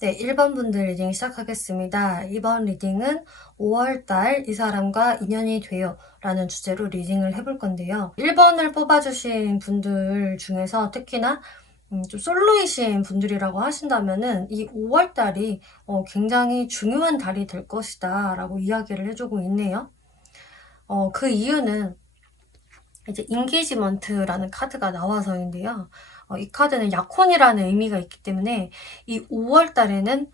네, 1번 분들 리딩 시작하겠습니다. 이번 리딩은 5월달 이 사람과 인연이 돼요 라는 주제로 리딩을 해볼 건데요. 1번을 뽑아주신 분들 중에서 특히나 좀 솔로이신 분들이라고 하신다면은 이 5월달이 굉장히 중요한 달이 될 것이다 라고 이야기를 해주고 있네요. 그 이유는 이제 인게이지먼트라는 카드가 나와서인데요. 이 카드는 약혼이라는 의미가 있기 때문에 이 5월 달에는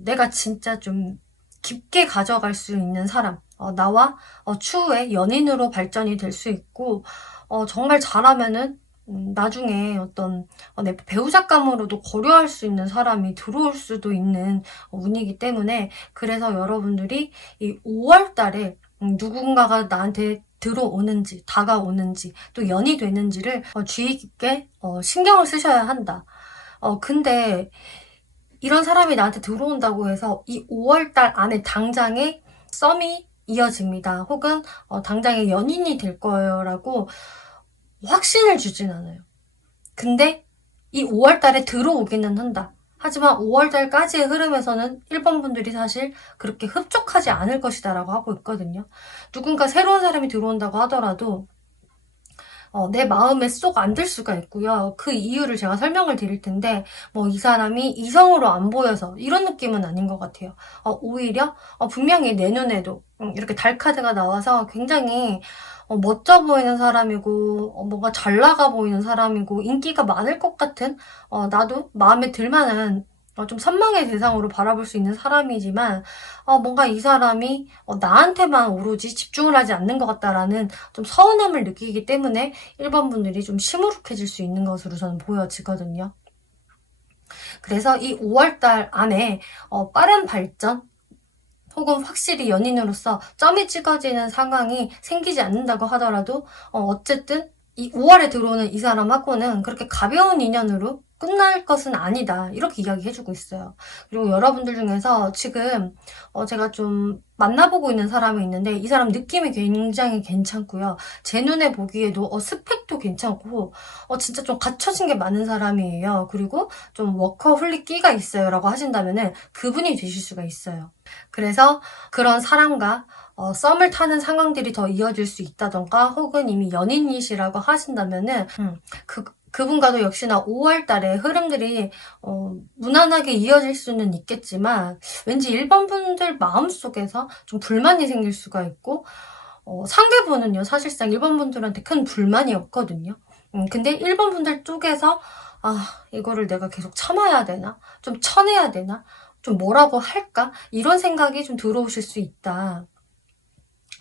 내가 진짜 좀 깊게 가져갈 수 있는 사람, 나와 추후에 연인으로 발전이 될 수 있고, 정말 잘하면은 나중에 어떤 내 배우자감으로도 고려할 수 있는 사람이 들어올 수도 있는 운이기 때문에, 그래서 여러분들이 이 5월 달에 누군가가 나한테 들어오는지, 다가오는지, 또 연이 되는지를 주의 깊게 신경을 쓰셔야 한다. 근데 이런 사람이 나한테 들어온다고 해서 이 5월달 안에 당장에 썸이 이어집니다. 혹은 당장에 연인이 될 거예요 라고 확신을 주진 않아요. 근데 이 5월달에 들어오기는 한다. 하지만 5월달까지의 흐름에서는 1번 분들이 사실 그렇게 흡족하지 않을 것이다 라고 하고 있거든요. 누군가 새로운 사람이 들어온다고 하더라도 내 마음에 쏙 안 들 수가 있고요. 그 이유를 제가 설명을 드릴 텐데 뭐 이 사람이 이성으로 안 보여서 이런 느낌은 아닌 것 같아요. 오히려 분명히 내 눈에도 이렇게 달 카드가 나와서 굉장히 멋져 보이는 사람이고 뭔가 잘 나가 보이는 사람이고 인기가 많을 것 같은 나도 마음에 들 만한 좀 선망의 대상으로 바라볼 수 있는 사람이지만 뭔가 이 사람이 나한테만 오로지 집중을 하지 않는 것 같다라는 좀 서운함을 느끼기 때문에 1번 분들이 좀 시무룩해질 수 있는 것으로 저는 보여지거든요. 그래서 이 5월달 안에 빠른 발전 혹은 확실히 연인으로서 점이 찍어지는 상황이 생기지 않는다고 하더라도 어쨌든 이 5월에 들어오는 이 사람하고는 그렇게 가벼운 인연으로 끝날 것은 아니다. 이렇게 이야기해주고 있어요. 그리고 여러분들 중에서 지금 제가 좀 만나보고 있는 사람이 있는데 이 사람 느낌이 굉장히 괜찮고요. 제 눈에 보기에도 스펙도 괜찮고 진짜 좀 갖춰진 게 많은 사람이에요. 그리고 좀 워커홀릭 끼가 있어요 라고 하신다면은 그분이 되실 수가 있어요. 그래서 그런 사람과 썸을 타는 상황들이 더 이어질 수 있다던가 혹은 이미 연인이시라고 하신다면은 그분과도 역시나 5월 달에 흐름들이 무난하게 이어질 수는 있겠지만 왠지 일반 분들 마음속에서 좀 불만이 생길 수가 있고 상대분은요 사실상 일반 분들한테 큰 불만이 없거든요. 근데 일반 분들 쪽에서 이거를 내가 계속 참아야 되나? 좀 쳐내야 되나? 좀 뭐라고 할까? 이런 생각이 좀 들어오실 수 있다.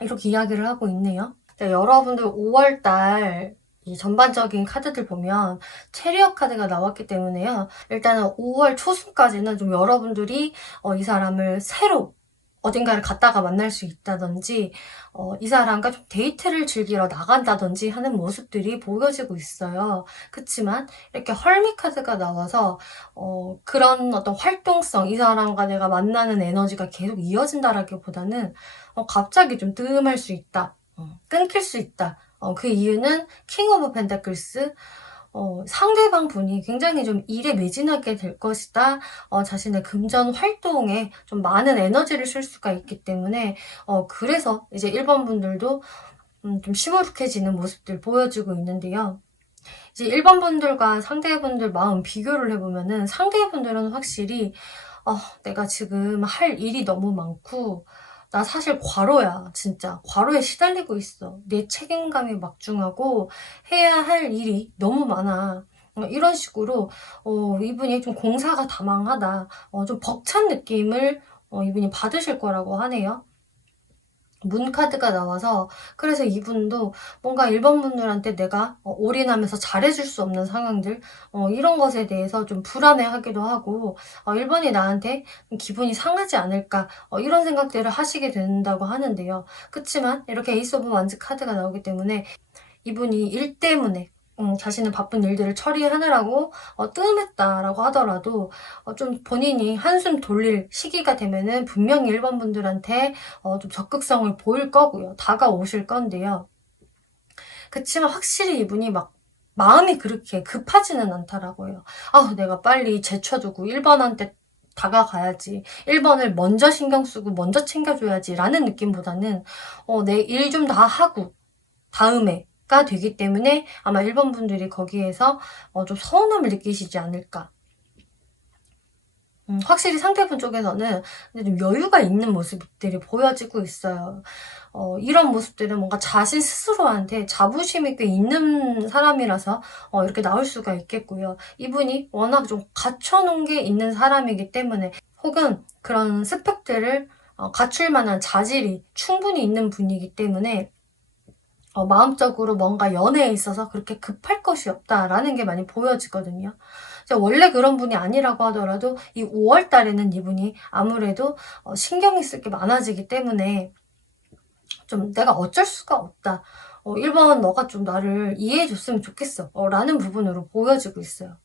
이렇게 이야기를 하고 있네요. 네, 여러분들 5월달 이 전반적인 카드들 보면 체리어 카드가 나왔기 때문에요. 일단은 5월 초순까지는 좀 여러분들이 이 사람을 새로 어딘가를 갔다가 만날 수 있다든지 이 사람과 좀 데이트를 즐기러 나간다든지 하는 모습들이 보여지고 있어요. 그치만 이렇게 헐미 카드가 나와서 그런 어떤 활동성, 이 사람과 내가 만나는 에너지가 계속 이어진다라기보다는 갑자기 좀 뜸할 수 있다. 끊길 수 있다. 그 이유는 킹 오브 펜타클스 상대방 분이 굉장히 좀 일에 매진하게 될 것이다. 자신의 금전 활동에 좀 많은 에너지를 쓸 수가 있기 때문에 그래서 이제 1번 분들도 좀 시무룩해지는 모습들 보여주고 있는데요. 이제 1번 분들과 상대분들 마음 비교를 해보면은 상대분들은 확실히 내가 지금 할 일이 너무 많고 나 사실 과로야. 진짜 과로에 시달리고 있어. 내 책임감이 막중하고 해야 할 일이 너무 많아. 이런 식으로 이분이 좀 공사가 다망하다. 좀 벅찬 느낌을 이분이 받으실 거라고 하네요. 문 카드가 나와서 그래서 이분도 뭔가 일반 분들한테 내가 올인하면서 잘해줄 수 없는 상황들 이런 것에 대해서 좀 불안해하기도 하고 1번이 나한테 기분이 상하지 않을까 이런 생각들을 하시게 된다고 하는데요. 그치만 이렇게 에이스 오브 완즈 카드가 나오기 때문에 이분이 일 때문에 자신의 바쁜 일들을 처리하느라고 뜸했다라고 하더라도 좀 본인이 한숨 돌릴 시기가 되면은 분명히 1번 분들한테 좀 적극성을 보일 거고요. 다가오실 건데요. 그치만 확실히 이분이 막 마음이 그렇게 급하지는 않다라고 해요. 내가 빨리 제쳐두고 1번한테 다가가야지. 1번을 먼저 신경 쓰고 먼저 챙겨줘야지 라는 느낌보다는 내 일 좀 다 하고 다음에가 되기 때문에 아마 1번 분들이 거기에서 좀 서운함을 느끼시지 않을까. 확실히 상대분 쪽에서는 좀 여유가 있는 모습들이 보여지고 있어요. 이런 모습들은 뭔가 자신 스스로한테 자부심이 꽤 있는 사람이라서 이렇게 나올 수가 있겠고요. 이분이 워낙 좀 갖춰놓은 게 있는 사람이기 때문에 혹은 그런 스펙들을 갖출 만한 자질이 충분히 있는 분이기 때문에 마음적으로 뭔가 연애에 있어서 그렇게 급할 것이 없다라는 게 많이 보여지거든요. 원래 그런 분이 아니라고 하더라도 이 5월 달에는 이분이 아무래도 신경이 쓸 게 많아지기 때문에 좀 내가 어쩔 수가 없다. 1번 너가 좀 나를 이해해 줬으면 좋겠어. 라는 부분으로 보여지고 있어요.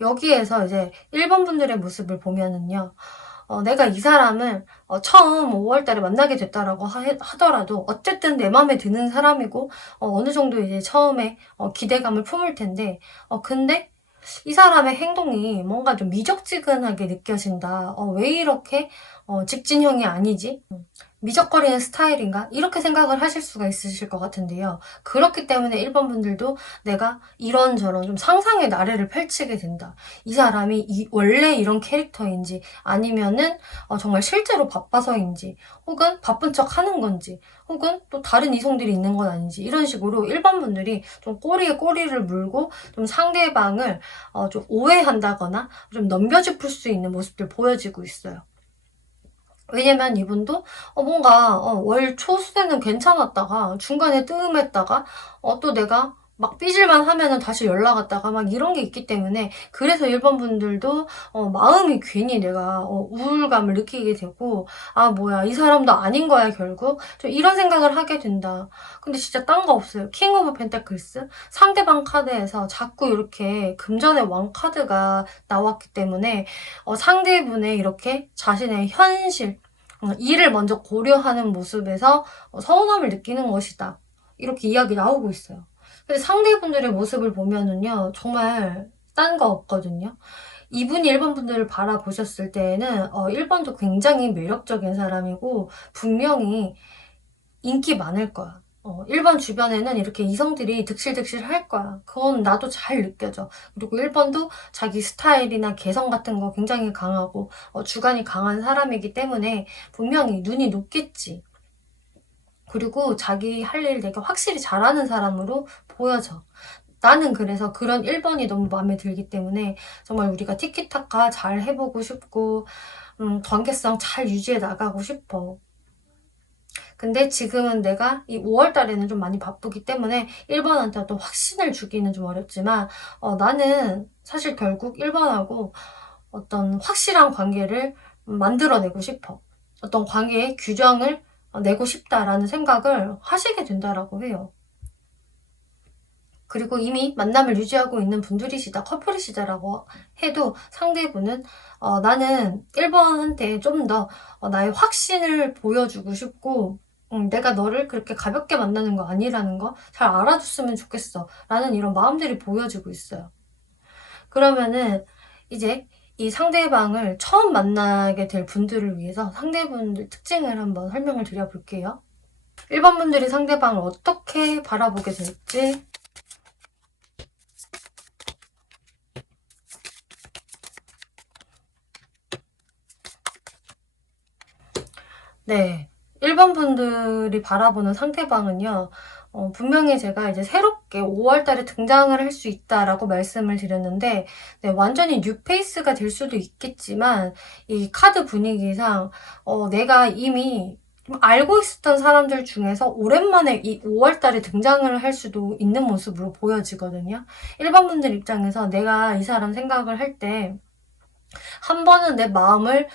여기에서 이제 1번 분들의 모습을 보면은요. 내가 이 사람을 처음 5월 달에 만나게 됐다라고 하더라도 어쨌든 내 마음에 드는 사람이고 어느 정도 이제 처음에 기대감을 품을 텐데 근데 이 사람의 행동이 뭔가 좀 미적지근하게 느껴진다. 왜 이렇게 직진형이 아니지? 미적거리는 스타일인가? 이렇게 생각을 하실 수가 있으실 것 같은데요. 그렇기 때문에 1번 분들도 내가 이런저런 좀 상상의 나래를 펼치게 된다. 이 사람이 원래 이런 캐릭터인지 아니면은 정말 실제로 바빠서인지 혹은 바쁜 척 하는 건지 혹은 또 다른 이성들이 있는 건 아닌지 이런 식으로 1번 분들이 좀 꼬리에 꼬리를 물고 좀 상대방을 좀 오해한다거나 좀 넘겨짚을 수 있는 모습들 보여지고 있어요. 왜냐면 이분도 뭔가 월 초순에는 괜찮았다가 중간에 뜸했다가 또 내가 막 삐질만 하면은 다시 연락 왔다가 막 이런 게 있기 때문에 그래서 1번 분들도 마음이 괜히 내가 우울감을 느끼게 되고 아 뭐야 이 사람도 아닌 거야 결국 좀 이런 생각을 하게 된다. 근데 진짜 딴 거 없어요. 킹 오브 펜타클스 상대방 카드에서 자꾸 이렇게 금전의 왕 카드가 나왔기 때문에 상대분의 이렇게 자신의 현실 이를 먼저 고려하는 모습에서 서운함을 느끼는 것이다. 이렇게 이야기 나오고 있어요. 근데 상대분들의 모습을 보면은요, 정말 딴 거 없거든요. 이분이 1번 분들을 바라보셨을 때에는 1번도 굉장히 매력적인 사람이고 분명히 인기 많을 거야. 1번 주변에는 이렇게 이성들이 득실득실 할 거야. 그건 나도 잘 느껴져. 그리고 1번도 자기 스타일이나 개성 같은 거 굉장히 강하고 주관이 강한 사람이기 때문에 분명히 눈이 높겠지. 그리고 자기 할 일 되게 확실히 잘하는 사람으로 보여져. 나는 그래서 그런 1번이 너무 마음에 들기 때문에 정말 우리가 티키타카 잘 해보고 싶고 관계성 잘 유지해 나가고 싶어. 근데 지금은 내가 이 5월 달에는 좀 많이 바쁘기 때문에 1번한테 어떤 확신을 주기는 좀 어렵지만 나는 사실 결국 1번하고 어떤 확실한 관계를 만들어내고 싶어. 어떤 관계의 규정을 내고 싶다라는 생각을 하시게 된다라고 해요. 그리고 이미 만남을 유지하고 있는 분들이시다, 커플이시다라고 해도 상대분은 나는 1번한테 좀 더 나의 확신을 보여주고 싶고 내가 너를 그렇게 가볍게 만나는 거 아니라는 거 잘 알아줬으면 좋겠어 라는 이런 마음들이 보여지고 있어요. 그러면은 이제 이 상대방을 처음 만나게 될 분들을 위해서 상대분들 특징을 한번 설명을 드려볼게요. 1번 분들이 상대방을 어떻게 바라보게 될지 네. 1번 분들이 바라보는 상대방은요, 분명히 제가 이제 새롭게 5월 달에 등장을 할 수 있다라고 말씀을 드렸는데, 네, 완전히 뉴페이스가 될 수도 있겠지만, 이 카드 분위기상, 내가 이미 좀 알고 있었던 사람들 중에서 오랜만에 이 5월 달에 등장을 할 수도 있는 모습으로 보여지거든요. 1번 분들 입장에서 내가 이 사람 생각을 할 때, 한 번은 내 마음을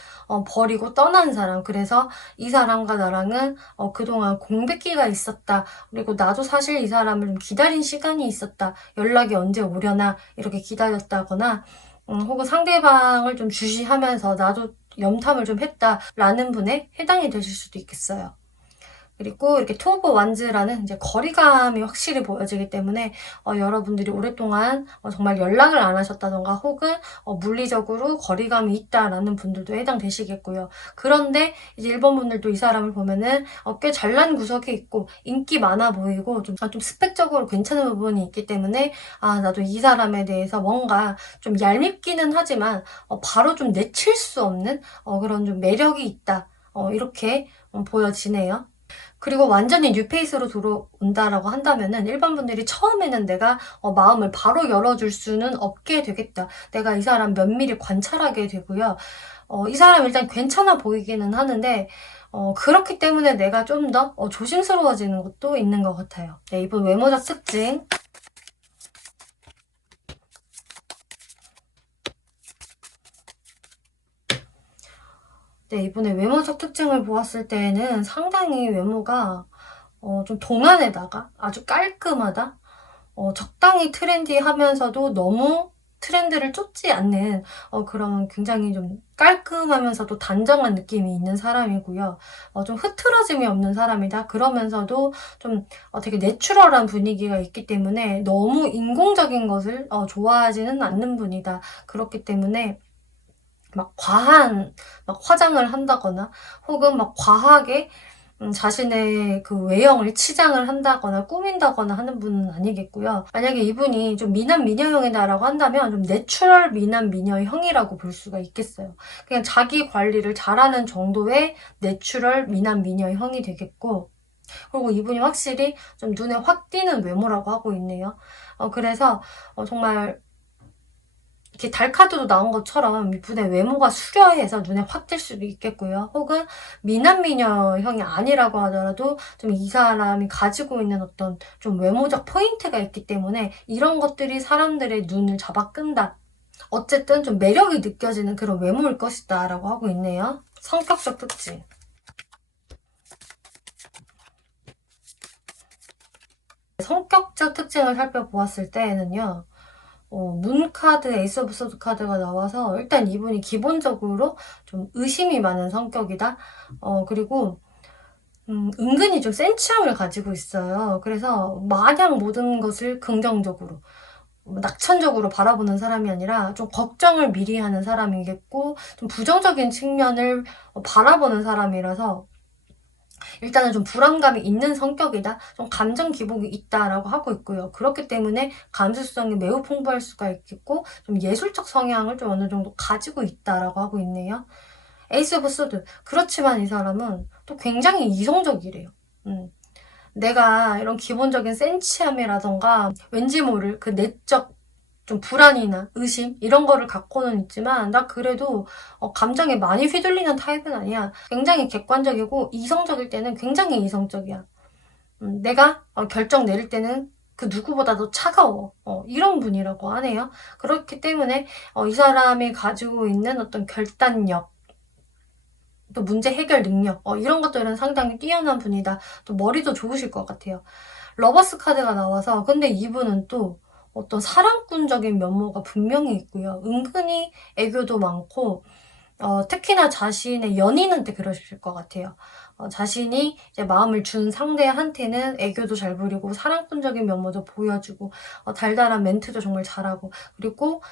버리고 떠난 사람. 그래서 이 사람과 나랑은 그동안 공백기가 있었다. 그리고 나도 사실 이 사람을 좀 기다린 시간이 있었다. 연락이 언제 오려나 이렇게 기다렸다거나 혹은 상대방을 좀 주시하면서 나도 염탐을 좀 했다라는 분에 해당이 되실 수도 있겠어요. 그리고 이렇게 투 오브 완즈라는 이제 거리감이 확실히 보여지기 때문에 여러분들이 오랫동안 정말 연락을 안 하셨다던가 혹은 물리적으로 거리감이 있다라는 분들도 해당되시겠고요. 그런데 이제 1번 분들도 이 사람을 보면은 꽤 잘난 구석이 있고 인기 많아 보이고 좀 스펙적으로 괜찮은 부분이 있기 때문에 나도 이 사람에 대해서 뭔가 좀 얄밉기는 하지만 바로 좀 내칠 수 없는 그런 좀 매력이 있다. 이렇게 보여지네요. 그리고 완전히 뉴페이스로 들어온다라고 한다면은 일반 분들이 처음에는 내가 마음을 바로 열어줄 수는 없게 되겠다. 내가 이 사람 면밀히 관찰하게 되고요. 이 사람 일단 괜찮아 보이기는 하는데 그렇기 때문에 내가 좀 더 조심스러워지는 것도 있는 것 같아요. 네, 이번 외모적 특징. 네, 이번에 외모적 특징을 보았을 때에는 상당히 외모가 좀 동안에다가 아주 깔끔하다. 적당히 트렌디하면서도 너무 트렌드를 쫓지 않는 그런 굉장히 좀 깔끔하면서도 단정한 느낌이 있는 사람이고요. 좀 흐트러짐이 없는 사람이다. 그러면서도 좀 되게 내추럴한 분위기가 있기 때문에 너무 인공적인 것을 좋아하지는 않는 분이다. 그렇기 때문에 막 과한 막 화장을 한다거나 혹은 막 과하게 자신의 그 외형을 치장을 한다거나 꾸민다거나 하는 분은 아니겠고요. 만약에 이분이 좀 미남 미녀형이다라고 한다면 좀 내추럴 미남 미녀형이라고 볼 수가 있겠어요. 그냥 자기 관리를 잘하는 정도의 내추럴 미남 미녀형이 되겠고, 그리고 이분이 확실히 좀 눈에 확 띄는 외모라고 하고 있네요. 그래서 정말 이렇게 달카드도 나온 것처럼 이분의 외모가 수려해서 눈에 확 띌 수도 있겠고요. 혹은 미남미녀형이 아니라고 하더라도 좀 이 사람이 가지고 있는 어떤 좀 외모적 포인트가 있기 때문에 이런 것들이 사람들의 눈을 잡아 끈다. 어쨌든 좀 매력이 느껴지는 그런 외모일 것이다 라고 하고 있네요. 성격적 특징. 성격적 특징을 살펴보았을 때에는요. 문 카드, 에이스 오브 소드 카드가 나와서 일단 이분이 기본적으로 좀 의심이 많은 성격이다. 그리고 은근히 좀 센 취향을 가지고 있어요. 그래서 마냥 모든 것을 긍정적으로 낙천적으로 바라보는 사람이 아니라 좀 걱정을 미리 하는 사람이겠고 좀 부정적인 측면을 바라보는 사람이라서 일단은 좀 불안감이 있는 성격이다. 좀 감정 기복이 있다라고 하고 있고요. 그렇기 때문에 감수성이 매우 풍부할 수가 있겠고 좀 예술적 성향을 좀 어느 정도 가지고 있다라고 하고 있네요. 에이스 오브 소드. 그렇지만 이 사람은 또 굉장히 이성적이래요. 내가 이런 기본적인 센치함이라던가 왠지 모를 그 내적 좀 불안이나 의심 이런 거를 갖고는 있지만 나 그래도 감정에 많이 휘둘리는 타입은 아니야. 굉장히 객관적이고 이성적일 때는 굉장히 이성적이야. 내가 결정 내릴 때는 그 누구보다도 차가워. 이런 분이라고 하네요. 그렇기 때문에 이 사람이 가지고 있는 어떤 결단력, 또 문제 해결 능력 이런 것들은 상당히 뛰어난 분이다. 또 머리도 좋으실 것 같아요. 러버스 카드가 나와서 근데 이분은 또 어떤 사랑꾼적인 면모가 분명히 있고요. 은근히 애교도 많고 특히나 자신의 연인한테 그러실 것 같아요. 자신이 이제 마음을 준 상대한테는 애교도 잘 부리고 사랑꾼적인 면모도 보여주고 달달한 멘트도 정말 잘하고 그리고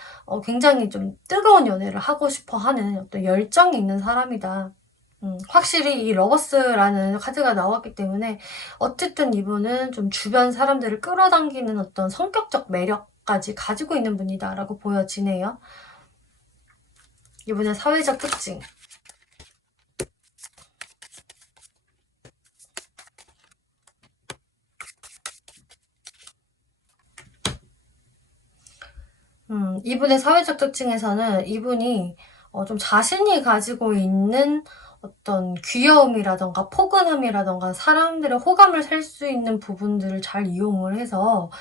굉장히 좀 뜨거운 연애를 하고 싶어 하는 어떤 열정이 있는 사람이다. 확실히 이 러버스라는 카드가 나왔기 때문에 어쨌든 이분은 좀 주변 사람들을 끌어당기는 어떤 성격적 매력까지 가지고 있는 분이다라고 보여지네요. 이분의 사회적 특징. 이분의 사회적 특징에서는 이분이 좀 자신이 가지고 있는 어떤 귀여움이라던가 포근함이라던가 사람들의 호감을 살 수 있는 부분들을 잘 이용을 해서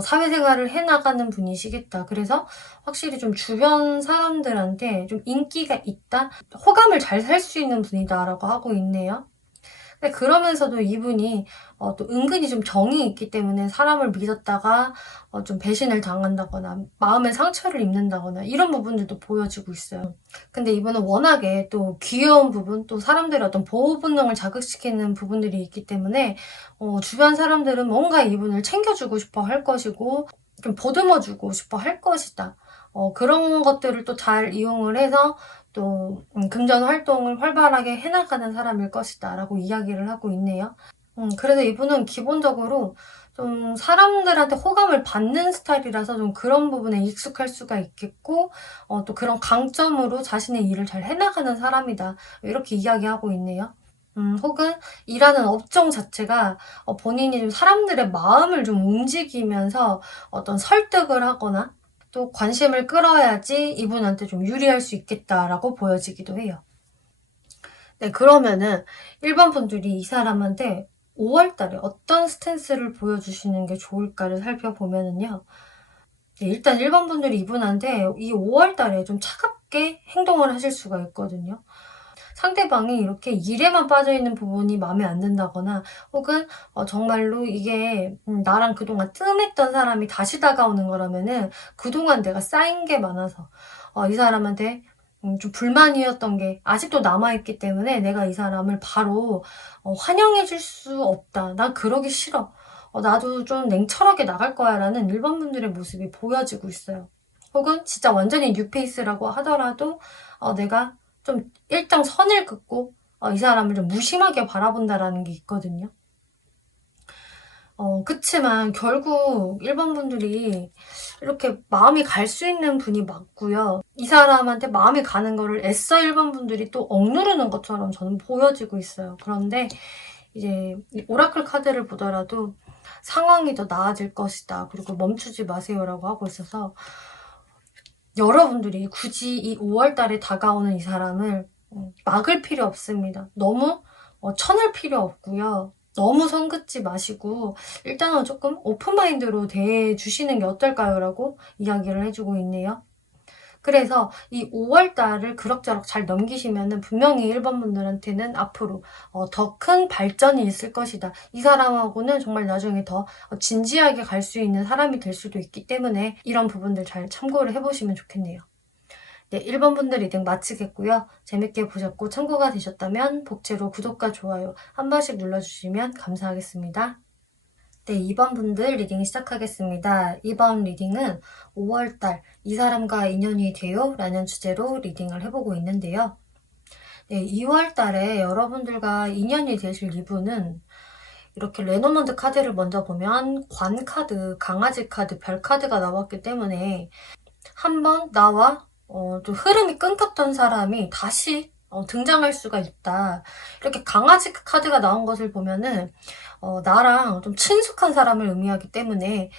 사회생활을 해나가는 분이시겠다. 그래서 확실히 좀 주변 사람들한테 좀 인기가 있다? 호감을 잘 살 수 있는 분이다라고 하고 있네요. 근데 그러면서도 이분이 또 은근히 좀 정이 있기 때문에 사람을 믿었다가 좀 배신을 당한다거나 마음의 상처를 입는다거나 이런 부분들도 보여지고 있어요. 근데 이분은 워낙에 또 귀여운 부분, 또 사람들의 어떤 보호 본능을 자극시키는 부분들이 있기 때문에 주변 사람들은 뭔가 이분을 챙겨주고 싶어 할 것이고 좀 보듬어주고 싶어 할 것이다. 그런 것들을 또 잘 이용을 해서 또 금전 활동을 활발하게 해나가는 사람일 것이다 라고 이야기를 하고 있네요. 그래서 이분은 기본적으로 좀 사람들한테 호감을 받는 스타일이라서 좀 그런 부분에 익숙할 수가 있겠고 또 그런 강점으로 자신의 일을 잘 해나가는 사람이다 이렇게 이야기하고 있네요. 혹은 일하는 업종 자체가 본인이 좀 사람들의 마음을 좀 움직이면서 어떤 설득을 하거나 또 관심을 끌어야지 이분한테 좀 유리할 수 있겠다라고 보여지기도 해요. 네, 그러면은 1번 분들이 이 사람한테 5월 달에 어떤 스탠스를 보여주시는 게 좋을까를 살펴보면은요. 네, 일단 1번 분들이 이분한테 이 5월 달에 좀 차갑게 행동을 하실 수가 있거든요. 상대방이 이렇게 일에만 빠져있는 부분이 마음에 안 든다거나 혹은 정말로 이게 나랑 그동안 뜸했던 사람이 다시 다가오는 거라면은 그동안 내가 쌓인 게 많아서 이 사람한테 좀 불만이었던 게 아직도 남아있기 때문에 내가 이 사람을 바로 환영해 줄 수 없다. 난 그러기 싫어. 나도 좀 냉철하게 나갈 거야 라는 일반 분들의 모습이 보여지고 있어요. 혹은 진짜 완전히 뉴페이스라고 하더라도 내가 좀 일정 선을 긋고 이 사람을 좀 무심하게 바라본다라는 게 있거든요. 그치만 결국 1번 분들이 이렇게 마음이 갈 수 있는 분이 맞고요. 이 사람한테 마음이 가는 거를 애써 1번 분들이 또 억누르는 것처럼 저는 보여지고 있어요. 그런데 이제 이 오라클 카드를 보더라도 상황이 더 나아질 것이다. 그리고 멈추지 마세요라고 하고 있어서 여러분들이 굳이 이 5월 달에 다가오는 이 사람을 막을 필요 없습니다. 너무 쳐낼 필요 없고요. 너무 선 긋지 마시고 일단은 조금 오픈마인드로 대해주시는 게 어떨까요? 라고 이야기를 해주고 있네요. 그래서 이 5월 달을 그럭저럭 잘 넘기시면은 분명히 1번 분들한테는 앞으로 더 큰 발전이 있을 것이다. 이 사람하고는 정말 나중에 더 진지하게 갈 수 있는 사람이 될 수도 있기 때문에 이런 부분들 잘 참고를 해보시면 좋겠네요. 네, 1번 분들 리딩 마치겠고요. 재밌게 보셨고 참고가 되셨다면 복제로 구독과 좋아요 한 번씩 눌러주시면 감사하겠습니다. 네, 2번 분들 리딩 시작하겠습니다. 이번 리딩은 5월달 이 사람과 인연이 돼요? 라는 주제로 리딩을 해보고 있는데요. 네, 2월달에 여러분들과 인연이 되실 이분은 이렇게 레노먼드 카드를 먼저 보면 관 카드, 강아지 카드, 별 카드가 나왔기 때문에 한번 나와 좀 흐름이 끊겼던 사람이 다시 등장할 수가 있다. 이렇게 강아지 카드가 나온 것을 보면은 나랑 좀 친숙한 사람을 의미하기 때문에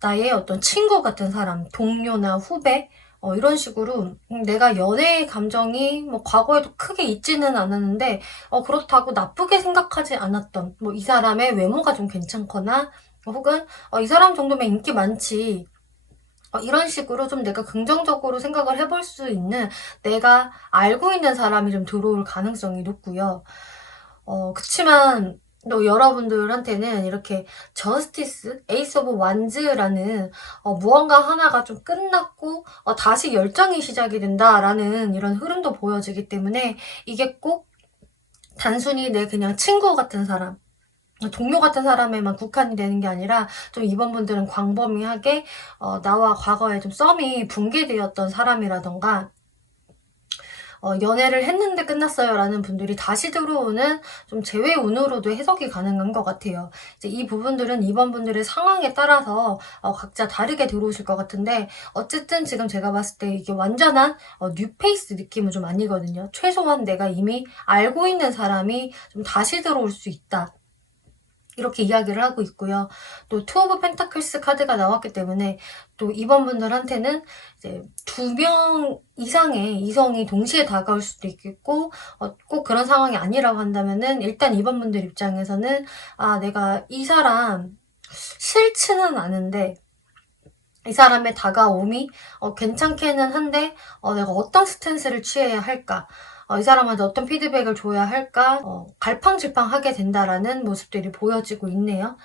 나의 어떤 친구 같은 사람, 동료나 후배 이런 식으로 내가 연애의 감정이 뭐 과거에도 크게 있지는 않았는데 그렇다고 나쁘게 생각하지 않았던 뭐 이 사람의 외모가 좀 괜찮거나 혹은 이 사람 정도면 인기 많지 이런 식으로 좀 내가 긍정적으로 생각을 해볼 수 있는 내가 알고 있는 사람이 좀 들어올 가능성이 높고요. 그치만 또 여러분들한테는 이렇게 저스티스, 에이스 오브 완즈라는 무언가 하나가 좀 끝났고 다시 열정이 시작이 된다라는 이런 흐름도 보여지기 때문에 이게 꼭 단순히 내 그냥 친구 같은 사람 동료 같은 사람에만 국한이 되는 게 아니라 좀 이번 분들은 광범위하게 나와 과거에 좀 썸이 붕괴되었던 사람이라던가 연애를 했는데 끝났어요 라는 분들이 다시 들어오는 좀 재회 운으로도 해석이 가능한 것 같아요. 이제 이 부분들은 이번 분들의 상황에 따라서 각자 다르게 들어오실 것 같은데 어쨌든 지금 제가 봤을 때 이게 완전한 뉴페이스 느낌은 좀 아니거든요. 최소한 내가 이미 알고 있는 사람이 좀 다시 들어올 수 있다. 이렇게 이야기를 하고 있고요. 또 투 오브 펜타클스 카드가 나왔기 때문에 또 이번 분들한테는 이제 2명 이상의 이성이 동시에 다가올 수도 있겠고 꼭 그런 상황이 아니라고 한다면은 일단 이번 분들 입장에서는 내가 이 사람 싫지는 않은데 이 사람의 다가옴이 괜찮기는 한데 내가 어떤 스탠스를 취해야 할까? 이 사람한테 어떤 피드백을 줘야 할까? 갈팡질팡하게 된다라는 모습들이 보여지고 있네요.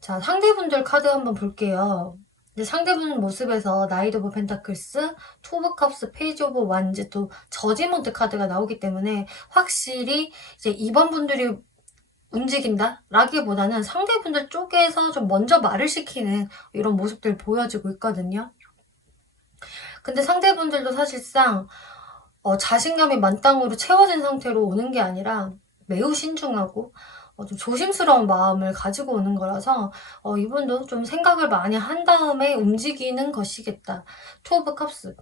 자, 상대분들 카드 한번 볼게요. 이제 상대분 모습에서 나이트 오브 펜타클스, 투 오브 컵스, 페이지 오브 완즈, 또 저지먼트 카드가 나오기 때문에 확실히 이제 이번 분들이 움직인다? 라기보다는 상대분들 쪽에서 좀 먼저 말을 시키는 이런 모습들 보여지고 있거든요. 근데 상대분들도 사실상 자신감이 만땅으로 채워진 상태로 오는 게 아니라 매우 신중하고 좀 조심스러운 마음을 가지고 오는 거라서 이분도 좀 생각을 많이 한 다음에 움직이는 것이겠다. 투 오브 컵스.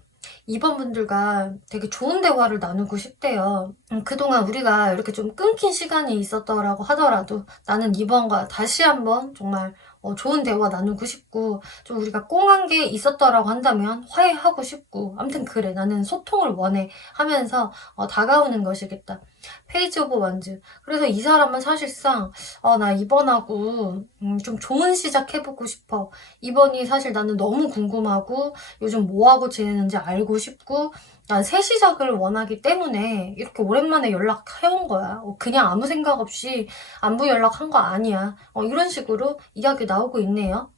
이번 분들과 되게 좋은 대화를 나누고 싶대요. 그동안 우리가 이렇게 좀 끊긴 시간이 있었더라고 하더라도 나는 이번과 다시 한번 정말 좋은 대화 나누고 싶고 좀 우리가 꽁한 게 있었더라고 한다면 화해하고 싶고 아무튼 그래 나는 소통을 원해 하면서 다가오는 것이겠다. 페이지 오브 원즈. 그래서 이 사람은 사실상 나 이번하고 좀 좋은 시작 해보고 싶어. 이번이 사실 나는 너무 궁금하고 요즘 뭐하고 지내는지 알고 싶고 난 새 시작을 원하기 때문에 이렇게 오랜만에 연락해온 거야. 그냥 아무 생각 없이 안부 연락한 거 아니야. 이런 식으로 이야기 나오고 있네요.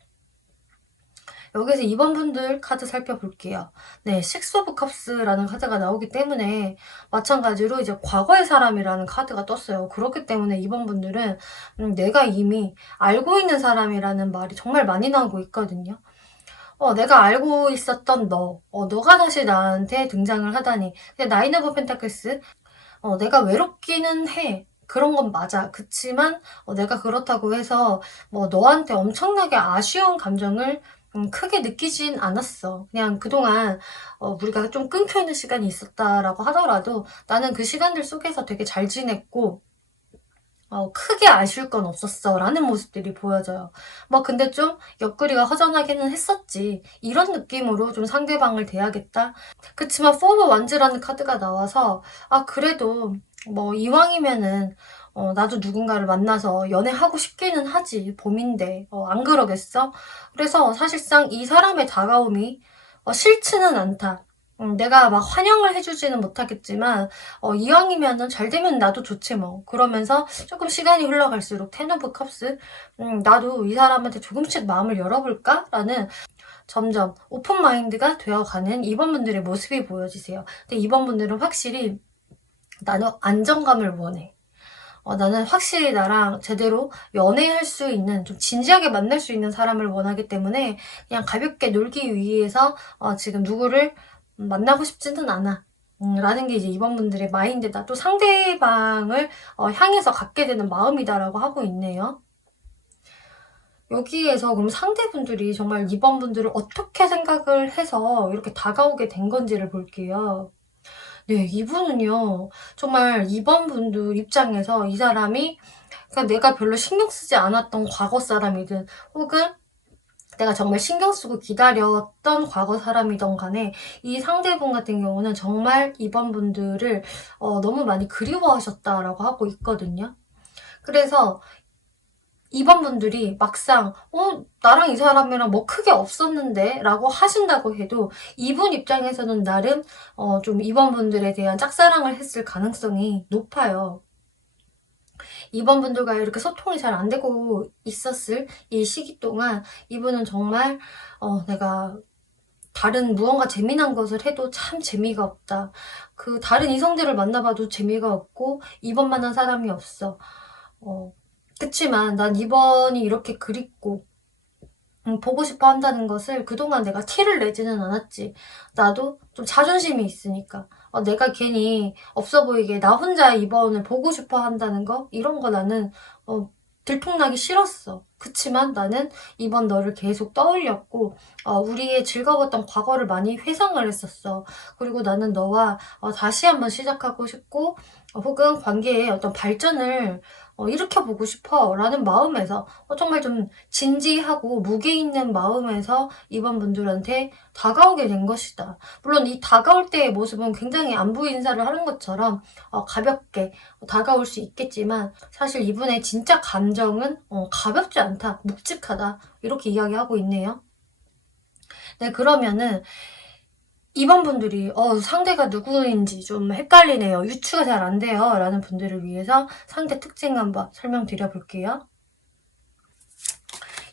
여기서 2번 분들 카드 살펴볼게요. 네, 식스 오브 컵스라는 카드가 나오기 때문에 마찬가지로 이제 과거의 사람이라는 카드가 떴어요. 그렇기 때문에 2번 분들은 내가 이미 알고 있는 사람이라는 말이 정말 많이 나오고 있거든요. 내가 알고 있었던 너가 다시 나한테 등장을 하다니. 근데 나인 오브 펜타클스, 내가 외롭기는 해. 그런 건 맞아. 그치만 내가 그렇다고 해서 뭐 너한테 엄청나게 아쉬운 감정을 크게 느끼진 않았어. 그냥 그동안 우리가 좀 끊겨있는 시간이 있었다라고 하더라도 나는 그 시간들 속에서 되게 잘 지냈고 크게 아쉬울 건 없었어 라는 모습들이 보여져요. 뭐 근데 좀 옆구리가 허전하기는 했었지. 이런 느낌으로 좀 상대방을 대하겠다. 그치만 포브 완즈라는 카드가 나와서 그래도 뭐 이왕이면은 나도 누군가를 만나서 연애하고 싶기는 하지. 봄인데 안 그러겠어? 그래서 사실상 이 사람의 다가옴이 싫지는 않다. 내가 막 환영을 해주지는 못하겠지만 이왕이면은 잘 되면 나도 좋지 뭐. 그러면서 조금 시간이 흘러갈수록 텐 오브 컵스 나도 이 사람한테 조금씩 마음을 열어볼까? 라는 점점 오픈 마인드가 되어가는 2번 분들의 모습이 보여지세요. 근데 2번 분들은 확실히 나는 안정감을 원해. 나는 확실히 나랑 제대로 연애할 수 있는, 좀 진지하게 만날 수 있는 사람을 원하기 때문에 그냥 가볍게 놀기 위해서 지금 누구를 만나고 싶지는 않아. 라는 게 이제 2번 분들의 마인드다. 또 상대방을 향해서 갖게 되는 마음이다라고 하고 있네요. 여기에서 그럼 상대분들이 정말 2번 분들을 어떻게 생각을 해서 이렇게 다가오게 된 건지를 볼게요. 네, 이분은요, 정말 2번 분들 입장에서 이 사람이 그러니까 내가 별로 신경 쓰지 않았던 과거 사람이든 혹은 내가 정말 신경 쓰고 기다렸던 과거 사람이던 간에 이 상대분 같은 경우는 정말 2번 분들을 너무 많이 그리워하셨다라고 하고 있거든요. 그래서 2번 분들이 막상 나랑 이 사람이랑 뭐 크게 없었는데 라고 하신다고 해도 이분 입장에서는 나름 좀 2번 분들에 대한 짝사랑을 했을 가능성이 높아요. 2번 분들과 이렇게 소통이 잘 안 되고 있었을 이 시기 동안 이분은 정말 내가 다른 무언가 재미난 것을 해도 참 재미가 없다. 그 다른 이성들을 만나봐도 재미가 없고 2번 만난 사람이 없어. 그치만 난 이번이 이렇게 그립고 보고 싶어 한다는 것을 그동안 내가 티를 내지는 않았지. 나도 좀 자존심이 있으니까. 내가 괜히 없어 보이게 나 혼자 이번을 보고 싶어 한다는 거? 이런 거 나는 들통나기 싫었어. 그치만 나는 이번 너를 계속 떠올렸고 우리의 즐거웠던 과거를 많이 회상을 했었어. 그리고 나는 너와 다시 한번 시작하고 싶고 혹은 관계의 어떤 발전을 일으켜보고 싶어 라는 마음에서 정말 좀 진지하고 무게 있는 마음에서 이번 분들한테 다가오게 된 것이다. 물론 이 다가올 때의 모습은 굉장히 안부 인사를 하는 것처럼 가볍게 다가올 수 있겠지만 사실 이분의 진짜 감정은 가볍지 않다, 묵직하다 이렇게 이야기하고 있네요. 네, 그러면은 2번 분들이 상대가 누구인지 좀 헷갈리네요. 유추가 잘 안 돼요. 라는 분들을 위해서 상대 특징 한번 설명드려 볼게요.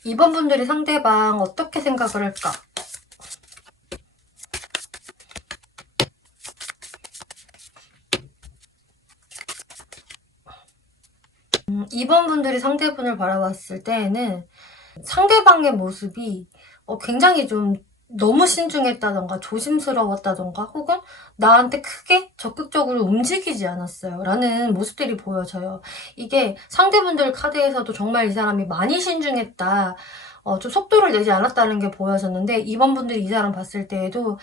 2번 분들이 상대방 어떻게 생각을 할까? 2번 분들이 상대분을 바라봤을 때에는 상대방의 모습이 굉장히 좀 너무 신중했다던가 조심스러웠다던가 혹은 나한테 크게 적극적으로 움직이지 않았어요 라는 모습들이 보여져요. 이게 상대분들 카드에서도 정말 이 사람이 많이 신중했다, 좀 속도를 내지 않았다는 게 보여졌는데 2번 분들이 이 사람 봤을 때에도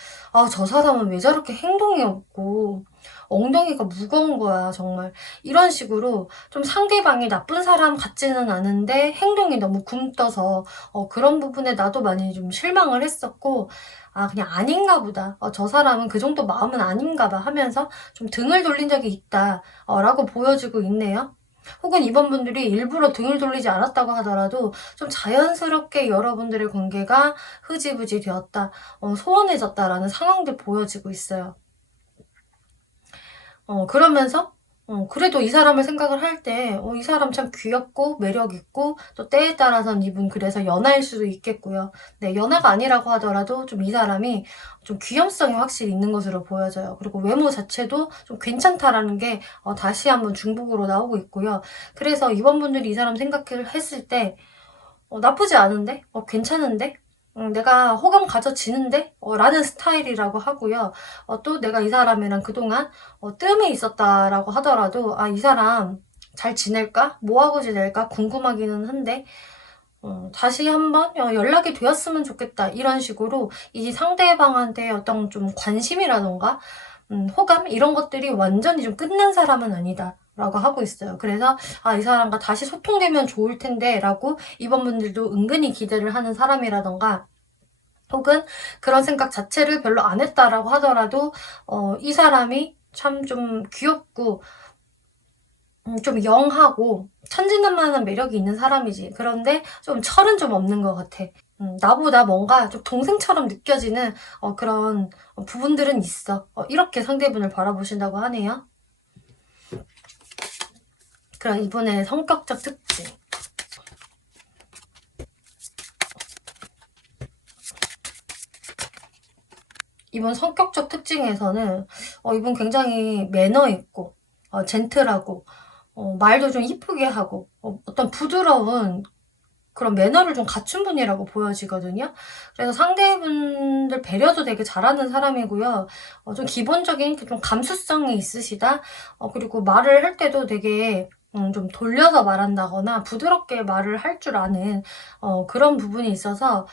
저 사람은 왜 저렇게 행동이 없고 엉덩이가 무거운 거야 정말, 이런 식으로 좀 상대방이 나쁜 사람 같지는 않은데 행동이 너무 굼떠서 그런 부분에 나도 많이 좀 실망을 했었고, 그냥 아닌가 보다, 저 사람은 그 정도 마음은 아닌가 봐 하면서 좀 등을 돌린 적이 있다 라고 보여지고 있네요. 혹은 이번 분들이 일부러 등을 돌리지 않았다고 하더라도 좀 자연스럽게 여러분들의 관계가 흐지부지 되었다, 소원해졌다라는 상황들 보여지고 있어요. 그러면서 그래도 이 사람을 생각을 할 때 이 사람 참 귀엽고 매력있고 또 때에 따라선 이분 그래서 연하일 수도 있겠고요. 네, 연하가 아니라고 하더라도 좀 이 사람이 좀 귀염성이 확실히 있는 것으로 보여져요. 그리고 외모 자체도 좀 괜찮다라는 게 다시 한번 중복으로 나오고 있고요. 그래서 이번 분들이 이 사람 생각을 했을 때 나쁘지 않은데? 괜찮은데? 내가 호감 가져지는데? 라는 스타일이라고 하고요. 또 내가 이 사람이랑 그동안 뜸이 있었다라고 하더라도 이 사람 잘 지낼까? 뭐하고 지낼까? 궁금하기는 한데 다시 한번 연락이 되었으면 좋겠다, 이런 식으로 이 상대방한테 어떤 좀 관심이라던가 호감? 이런 것들이 완전히 좀 끝난 사람은 아니다 라고 하고 있어요. 그래서 이 사람과 다시 소통되면 좋을 텐데 라고 이번 분들도 은근히 기대를 하는 사람이라던가, 혹은 그런 생각 자체를 별로 안 했다라고 하더라도 이 사람이 참 좀 귀엽고 좀 영하고 천진난만한 매력이 있는 사람이지, 그런데 좀 철은 좀 없는 것 같아. 나보다 뭔가 좀 동생처럼 느껴지는 그런 부분들은 있어. 이렇게 상대분을 바라보신다고 하네요. 그럼 이번에 성격적 특징. 이번 성격적 특징에서는 이분 굉장히 매너 있고 젠틀하고 말도 좀 이쁘게 하고 어떤 부드러운 그런 매너를 좀 갖춘 분이라고 보여지거든요. 그래서 상대분들 배려도 되게 잘하는 사람이고요. 좀 기본적인 좀 감수성이 있으시다. 그리고 말을 할 때도 되게 좀 돌려서 말한다거나 부드럽게 말을 할 줄 아는 그런 부분이 있어서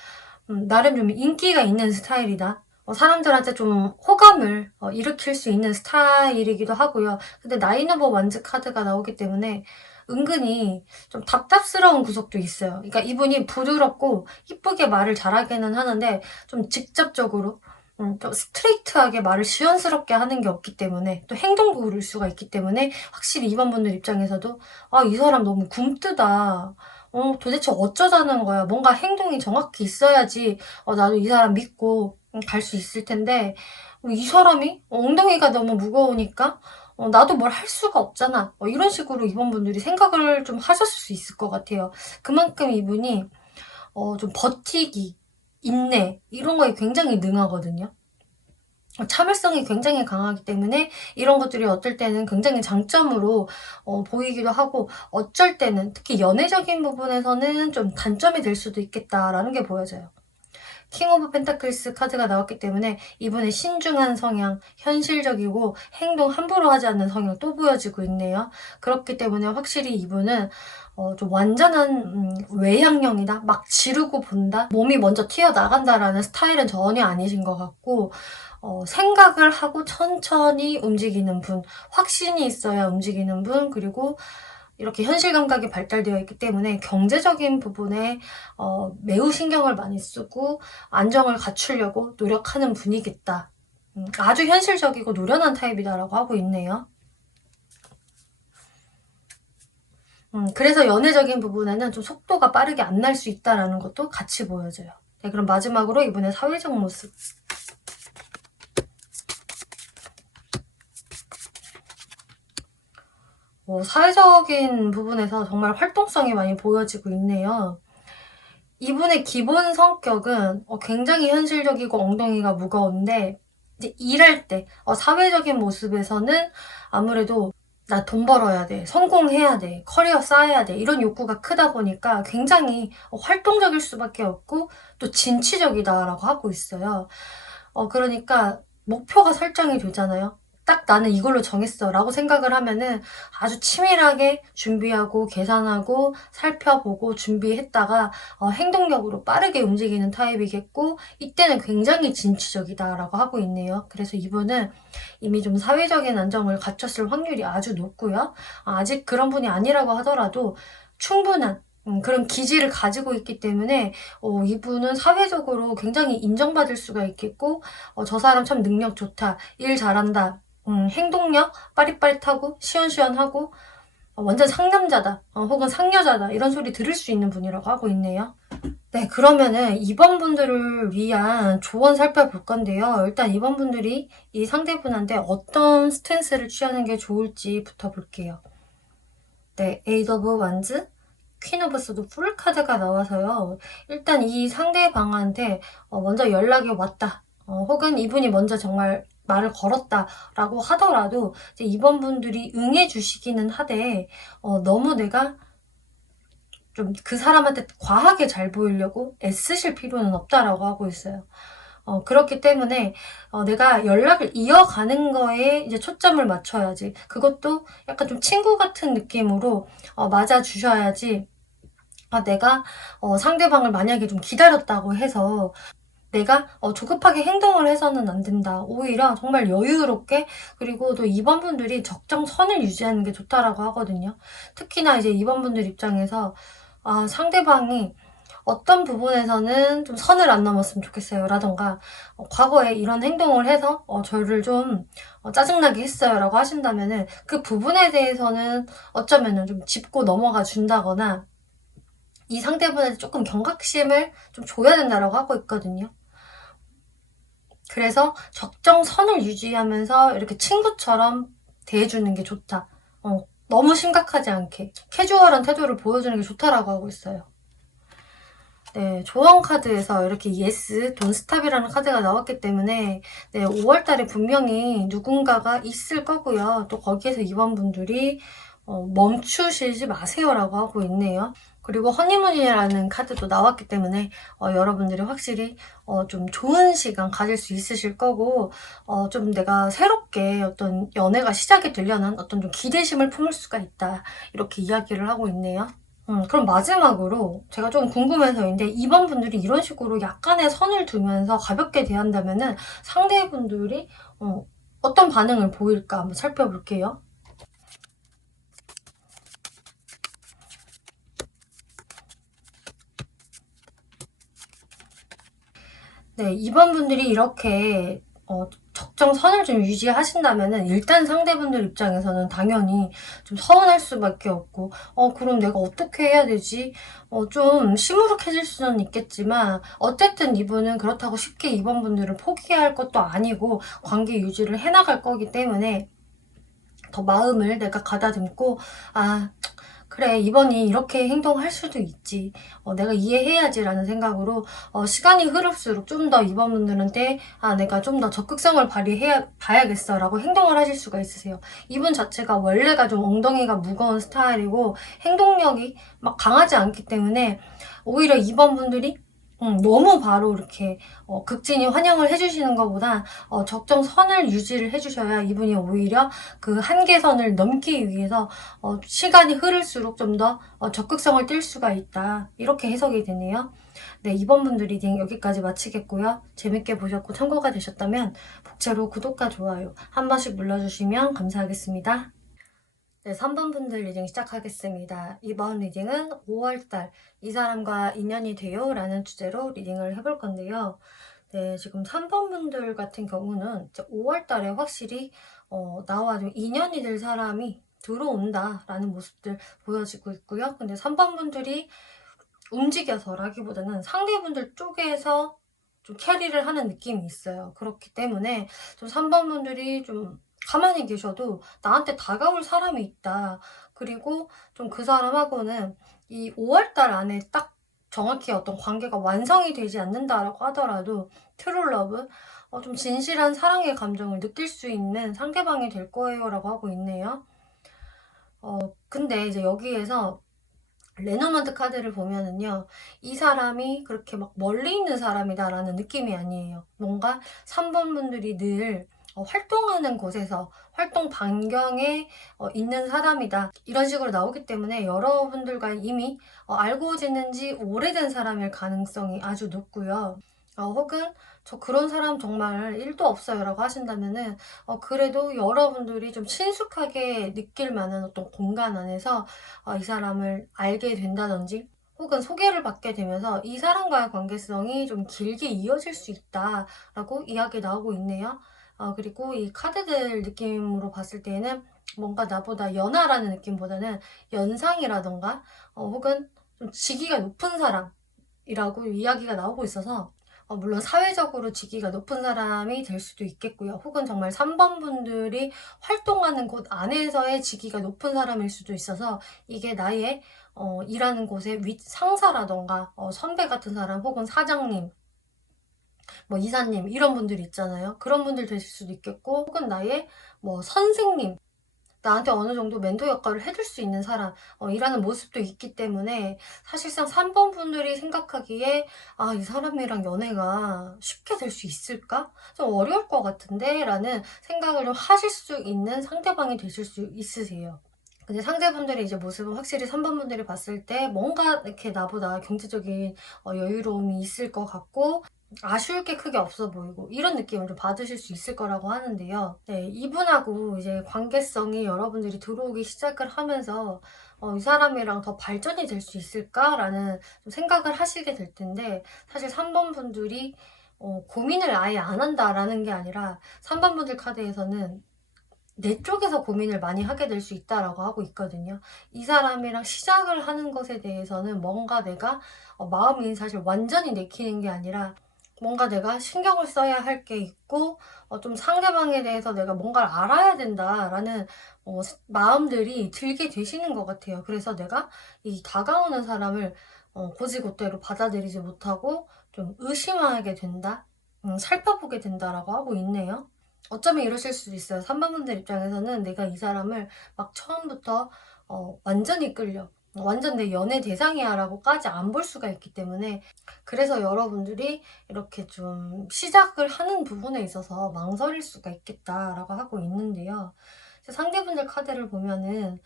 나름 좀 인기가 있는 스타일이다. 사람들한테 좀 호감을 일으킬 수 있는 스타일이기도 하고요. 근데 나인 오버 완즈 카드가 나오기 때문에 은근히 좀 답답스러운 구석도 있어요. 그러니까 이분이 부드럽고 이쁘게 말을 잘하기는 하는데 좀 직접적으로 좀 스트레이트하게 말을 시원스럽게 하는 게 없기 때문에 또 행동도 그럴 수가 있기 때문에 확실히 이번 분들 입장에서도 이 사람 너무 굼뜨다. 도대체 어쩌자는 거야. 뭔가 행동이 정확히 있어야지 나도 이 사람 믿고 갈 수 있을 텐데 이 사람이 엉덩이가 너무 무거우니까 나도 뭘 할 수가 없잖아. 이런 식으로 이번 분들이 생각을 좀 하셨을 수 있을 것 같아요. 그만큼 이분이 좀 버티기, 인내 이런 거에 굉장히 능하거든요. 참을성이 굉장히 강하기 때문에 이런 것들이 어떨 때는 굉장히 장점으로 보이기도 하고, 어쩔 때는 특히 연애적인 부분에서는 좀 단점이 될 수도 있겠다라는 게 보여져요. 킹 오브 펜타클스 카드가 나왔기 때문에 이분의 신중한 성향, 현실적이고 행동 함부로 하지 않는 성향 또 보여지고 있네요. 그렇기 때문에 확실히 이분은 좀 완전한 외향형이다, 막 지르고 본다, 몸이 먼저 튀어나간다라는 스타일은 전혀 아니신 것 같고, 생각을 하고 천천히 움직이는 분, 확신이 있어야 움직이는 분, 그리고 이렇게 현실 감각이 발달되어 있기 때문에 경제적인 부분에 매우 신경을 많이 쓰고 안정을 갖추려고 노력하는 분이겠다. 아주 현실적이고 노련한 타입이다라고 하고 있네요. 그래서 연애적인 부분에는 좀 속도가 빠르게 안 날 수 있다라는 것도 같이 보여져요. 네, 그럼 마지막으로 이번에 사회적 모습. 사회적인 부분에서 정말 활동성이 많이 보여지고 있네요. 이분의 기본 성격은 굉장히 현실적이고 엉덩이가 무거운데 이제 일할 때 사회적인 모습에서는 아무래도 나 돈 벌어야 돼, 성공해야 돼, 커리어 쌓아야 돼 이런 욕구가 크다 보니까 굉장히 활동적일 수밖에 없고 또 진취적이다라고 하고 있어요. 그러니까 목표가 설정이 되잖아요. 딱 나는 이걸로 정했어 라고 생각을 하면은 아주 치밀하게 준비하고 계산하고 살펴보고 준비했다가 행동력으로 빠르게 움직이는 타입이겠고 이때는 굉장히 진취적이다 라고 하고 있네요. 그래서 이분은 이미 좀 사회적인 안정을 갖췄을 확률이 아주 높고요. 아직 그런 분이 아니라고 하더라도 충분한 그런 기질을 가지고 있기 때문에 이분은 사회적으로 굉장히 인정받을 수가 있겠고 저 사람 참 능력 좋다, 일 잘한다, 행동력 빠릿빠릿하고 시원시원하고 완전 상남자다 혹은 상여자다 이런 소리 들을 수 있는 분이라고 하고 있네요. 네, 그러면은 이번 분들을 위한 조언 살펴볼 건데요. 일단 이번 분들이 이 상대분한테 어떤 스탠스를 취하는 게 좋을지부터 볼게요. 네, 에이드 오브 완즈, 퀸 오브 소드 풀 카드가 나와서요. 일단 이 상대방한테 먼저 연락이 왔다. 혹은 이분이 먼저 정말 말을 걸었다라고 하더라도 이제 이번 분들이 응해 주시기는 하되 너무 내가 좀 그 사람한테 과하게 잘 보이려고 애쓰실 필요는 없다라고 하고 있어요. 그렇기 때문에 내가 연락을 이어가는 거에 이제 초점을 맞춰야지. 그것도 약간 좀 친구 같은 느낌으로 맞아주셔야지. 내가 상대방을 만약에 좀 기다렸다고 해서 내가 조급하게 행동을 해서는 안 된다. 오히려 정말 여유롭게 그리고 또 이번 분들이 적정선을 유지하는 게 좋다라고 하거든요. 특히나 이제 이번 분들 입장에서 상대방이 어떤 부분에서는 좀 선을 안 넘었으면 좋겠어요. 라던가 과거에 이런 행동을 해서 저를 좀 짜증나게 했어요. 라고 하신다면은 그 부분에 대해서는 어쩌면은 좀 짚고 넘어가 준다거나 이 상대분한테 조금 경각심을 좀 줘야 된다라고 하고 있거든요. 그래서 적정선을 유지하면서 이렇게 친구처럼 대해주는 게 좋다. 너무 심각하지 않게 캐주얼한 태도를 보여주는 게 좋다라고 하고 있어요. 네, 조언 카드에서 이렇게 예스, 돈스탑이라는 카드가 나왔기 때문에 네, 5월달에 분명히 누군가가 있을 거고요. 또 거기에서 이번 분들이 멈추시지 마세요라고 하고 있네요. 그리고 허니문이라는 카드도 나왔기 때문에 여러분들이 확실히 좀 좋은 시간 가질 수 있으실 거고 좀 내가 새롭게 어떤 연애가 시작이 되려는 어떤 좀 기대심을 품을 수가 있다. 이렇게 이야기를 하고 있네요. 그럼 마지막으로 제가 좀 궁금해서인데 이번 분들이 이런 식으로 약간의 선을 두면서 가볍게 대한다면은 상대분들이 어떤 반응을 보일까 한번 살펴볼게요. 네, 이번 분들이 이렇게 적정 선을 좀 유지하신다면은 일단 상대분들 입장에서는 당연히 좀 서운할 수밖에 없고 그럼 내가 어떻게 해야 되지? 좀 시무룩해질 수는 있겠지만 어쨌든 이분은 그렇다고 쉽게 이번 분들을 포기할 것도 아니고 관계 유지를 해나갈 거기 때문에 더 마음을 내가 가다듬고 그래 이번이 이렇게 행동할 수도 있지 내가 이해해야지라는 생각으로 시간이 흐를수록 좀 더 이번 분들한테 내가 좀 더 적극성을 발휘해 봐야겠어 라고 행동을 하실 수가 있으세요. 이분 자체가 원래가 좀 엉덩이가 무거운 스타일이고 행동력이 막 강하지 않기 때문에 오히려 이번 분들이 너무 바로 이렇게 극진히 환영을 해주시는 것보다 적정 선을 유지를 해주셔야 이분이 오히려 그 한계선을 넘기 위해서 시간이 흐를수록 좀 더 적극성을 띨 수가 있다. 이렇게 해석이 되네요. 네, 이번 분들 리딩 여기까지 마치겠고요. 재밌게 보셨고 참고가 되셨다면 복채로 구독과 좋아요 한 번씩 눌러주시면 감사하겠습니다. 네, 3번 분들 리딩 시작하겠습니다. 이번 리딩은 5월달 이 사람과 인연이 돼요 라는 주제로 리딩을 해볼 건데요. 네, 지금 3번 분들 같은 경우는 5월달에 확실히 나와 좀 인연이 될 사람이 들어온다 라는 모습들 보여지고 있고요. 근데 3번 분들이 움직여서라기보다는 상대분들 쪽에서 좀 캐리를 하는 느낌이 있어요. 그렇기 때문에 좀 3번 분들이 좀 가만히 계셔도 나한테 다가올 사람이 있다. 그리고 좀 그 사람하고는 이 5월 달 안에 딱 정확히 어떤 관계가 완성이 되지 않는다라고 하더라도 트루 러브, 좀 진실한 사랑의 감정을 느낄 수 있는 상대방이 될 거예요라고 하고 있네요. 근데 이제 여기에서 레노먼트 카드를 보면은요, 이 사람이 그렇게 막 멀리 있는 사람이다라는 느낌이 아니에요. 뭔가 3번 분들이 늘 활동하는 곳에서 활동 반경에 있는 사람이다. 이런 식으로 나오기 때문에 여러분들과 이미 알고 지낸 지 오래된 사람일 가능성이 아주 높고요. 혹은 저 그런 사람 정말 1도 없어요 라고 하신다면은 그래도 여러분들이 좀 친숙하게 느낄 만한 어떤 공간 안에서 이 사람을 알게 된다든지 혹은 소개를 받게 되면서 이 사람과의 관계성이 좀 길게 이어질 수 있다라고 이야기 나오고 있네요. 그리고 이 카드들 느낌으로 봤을 때에는 뭔가 나보다 연하라는 느낌보다는 연상이라던가 혹은 좀 직위가 높은 사람이라고 이야기가 나오고 있어서 물론 사회적으로 직위가 높은 사람이 될 수도 있겠고요. 혹은 정말 3번 분들이 활동하는 곳 안에서의 직위가 높은 사람일 수도 있어서 이게 나의 일하는 곳의 윗 상사라던가 선배 같은 사람 혹은 사장님, 뭐 이사님 이런 분들 있잖아요. 그런 분들 되실 수도 있겠고 혹은 나의 뭐 선생님, 나한테 어느 정도 멘토 역할을 해줄 수 있는 사람, 이라는 모습도 있기 때문에 사실상 3번 분들이 생각하기에 이 사람이랑 연애가 쉽게 될 수 있을까? 좀 어려울 것 같은데? 라는 생각을 좀 하실 수 있는 상대방이 되실 수 있으세요. 근데 상대분들이 이제 모습은 확실히 3번 분들이 봤을 때 뭔가 이렇게 나보다 경제적인 여유로움이 있을 것 같고 아쉬울 게 크게 없어 보이고 이런 느낌을 좀 받으실 수 있을 거라고 하는데요. 네, 이분하고 이제 관계성이 여러분들이 들어오기 시작을 하면서 이 사람이랑 더 발전이 될 수 있을까라는 좀 생각을 하시게 될 텐데 사실 3번 분들이 고민을 아예 안 한다라는 게 아니라 3번 분들 카드에서는 내 쪽에서 고민을 많이 하게 될 수 있다라고 하고 있거든요. 이 사람이랑 시작을 하는 것에 대해서는 뭔가 내가 마음이 사실 완전히 내키는 게 아니라 뭔가 내가 신경을 써야 할 게 있고 좀 상대방에 대해서 내가 뭔가를 알아야 된다라는 마음들이 들게 되시는 것 같아요. 그래서 내가 이 다가오는 사람을 곧이곧대로 받아들이지 못하고 좀 의심하게 된다, 살펴보게 된다라고 하고 있네요. 어쩌면 이러실 수도 있어요. 3번 분들 입장에서는 내가 이 사람을 막 처음부터 완전히 끌려. 완전 내 연애 대상이야 라고까지 안 볼 수가 있기 때문에 그래서 여러분들이 이렇게 좀 시작을 하는 부분에 있어서 망설일 수가 있겠다라고 하고 있는데요. 상대분들 카드를 보면은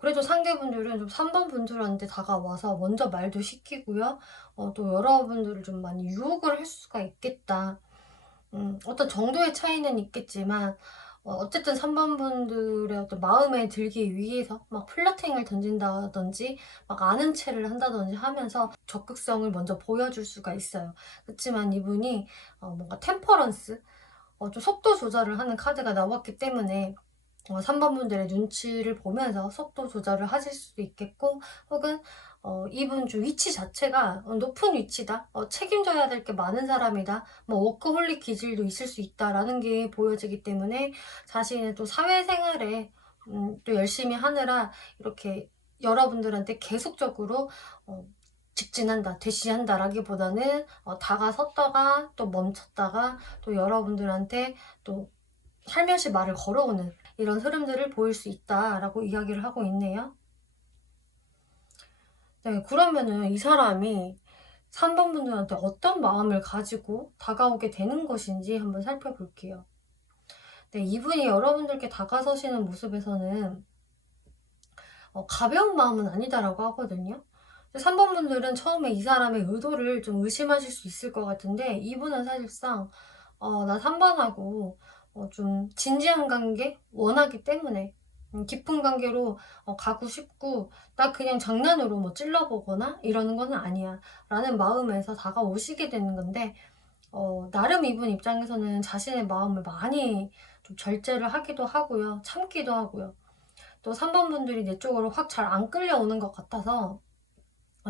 그래도 상대분들은 좀 3번 분들한테 다가와서 먼저 말도 시키고요. 또 여러분들을 좀 많이 유혹을 할 수가 있겠다. 어떤 정도의 차이는 있겠지만 어쨌든 3번 분들의 어떤 마음에 들기 위해서 막 플러팅을 던진다든지 막 아는 체를 한다든지 하면서 적극성을 먼저 보여줄 수가 있어요. 그렇지만 이분이 뭔가 템퍼런스, 좀 속도 조절을 하는 카드가 나왔기 때문에 3번 분들의 눈치를 보면서 속도 조절을 하실 수도 있겠고 혹은 이분 좀 위치 자체가 높은 위치다, 책임져야 될 게 많은 사람이다, 뭐 워크홀릭 기질도 있을 수 있다라는 게 보여지기 때문에 자신의 또 사회생활에 또 열심히 하느라 이렇게 여러분들한테 계속적으로 직진한다, 대시한다라기보다는 다가섰다가 또 멈췄다가 또 여러분들한테 또 살며시 말을 걸어오는 이런 흐름들을 보일 수 있다라고 이야기를 하고 있네요. 네, 그러면은 이 사람이 3번 분들한테 어떤 마음을 가지고 다가오게 되는 것인지 한번 살펴볼게요. 네, 이분이 여러분들께 다가서시는 모습에서는 가벼운 마음은 아니다라고 하거든요. 3번 분들은 처음에 이 사람의 의도를 좀 의심하실 수 있을 것 같은데 이분은 사실상 나 3번하고 좀 진지한 관계 원하기 때문에 깊은 관계로 가고 싶고 나 그냥 장난으로 뭐 찔러보거나 이러는 거는 아니야 라는 마음에서 다가오시게 되는 건데 나름 이분 입장에서는 자신의 마음을 많이 좀 절제를 하기도 하고요, 참기도 하고요. 또 3번 분들이 내 쪽으로 확 잘 안 끌려오는 것 같아서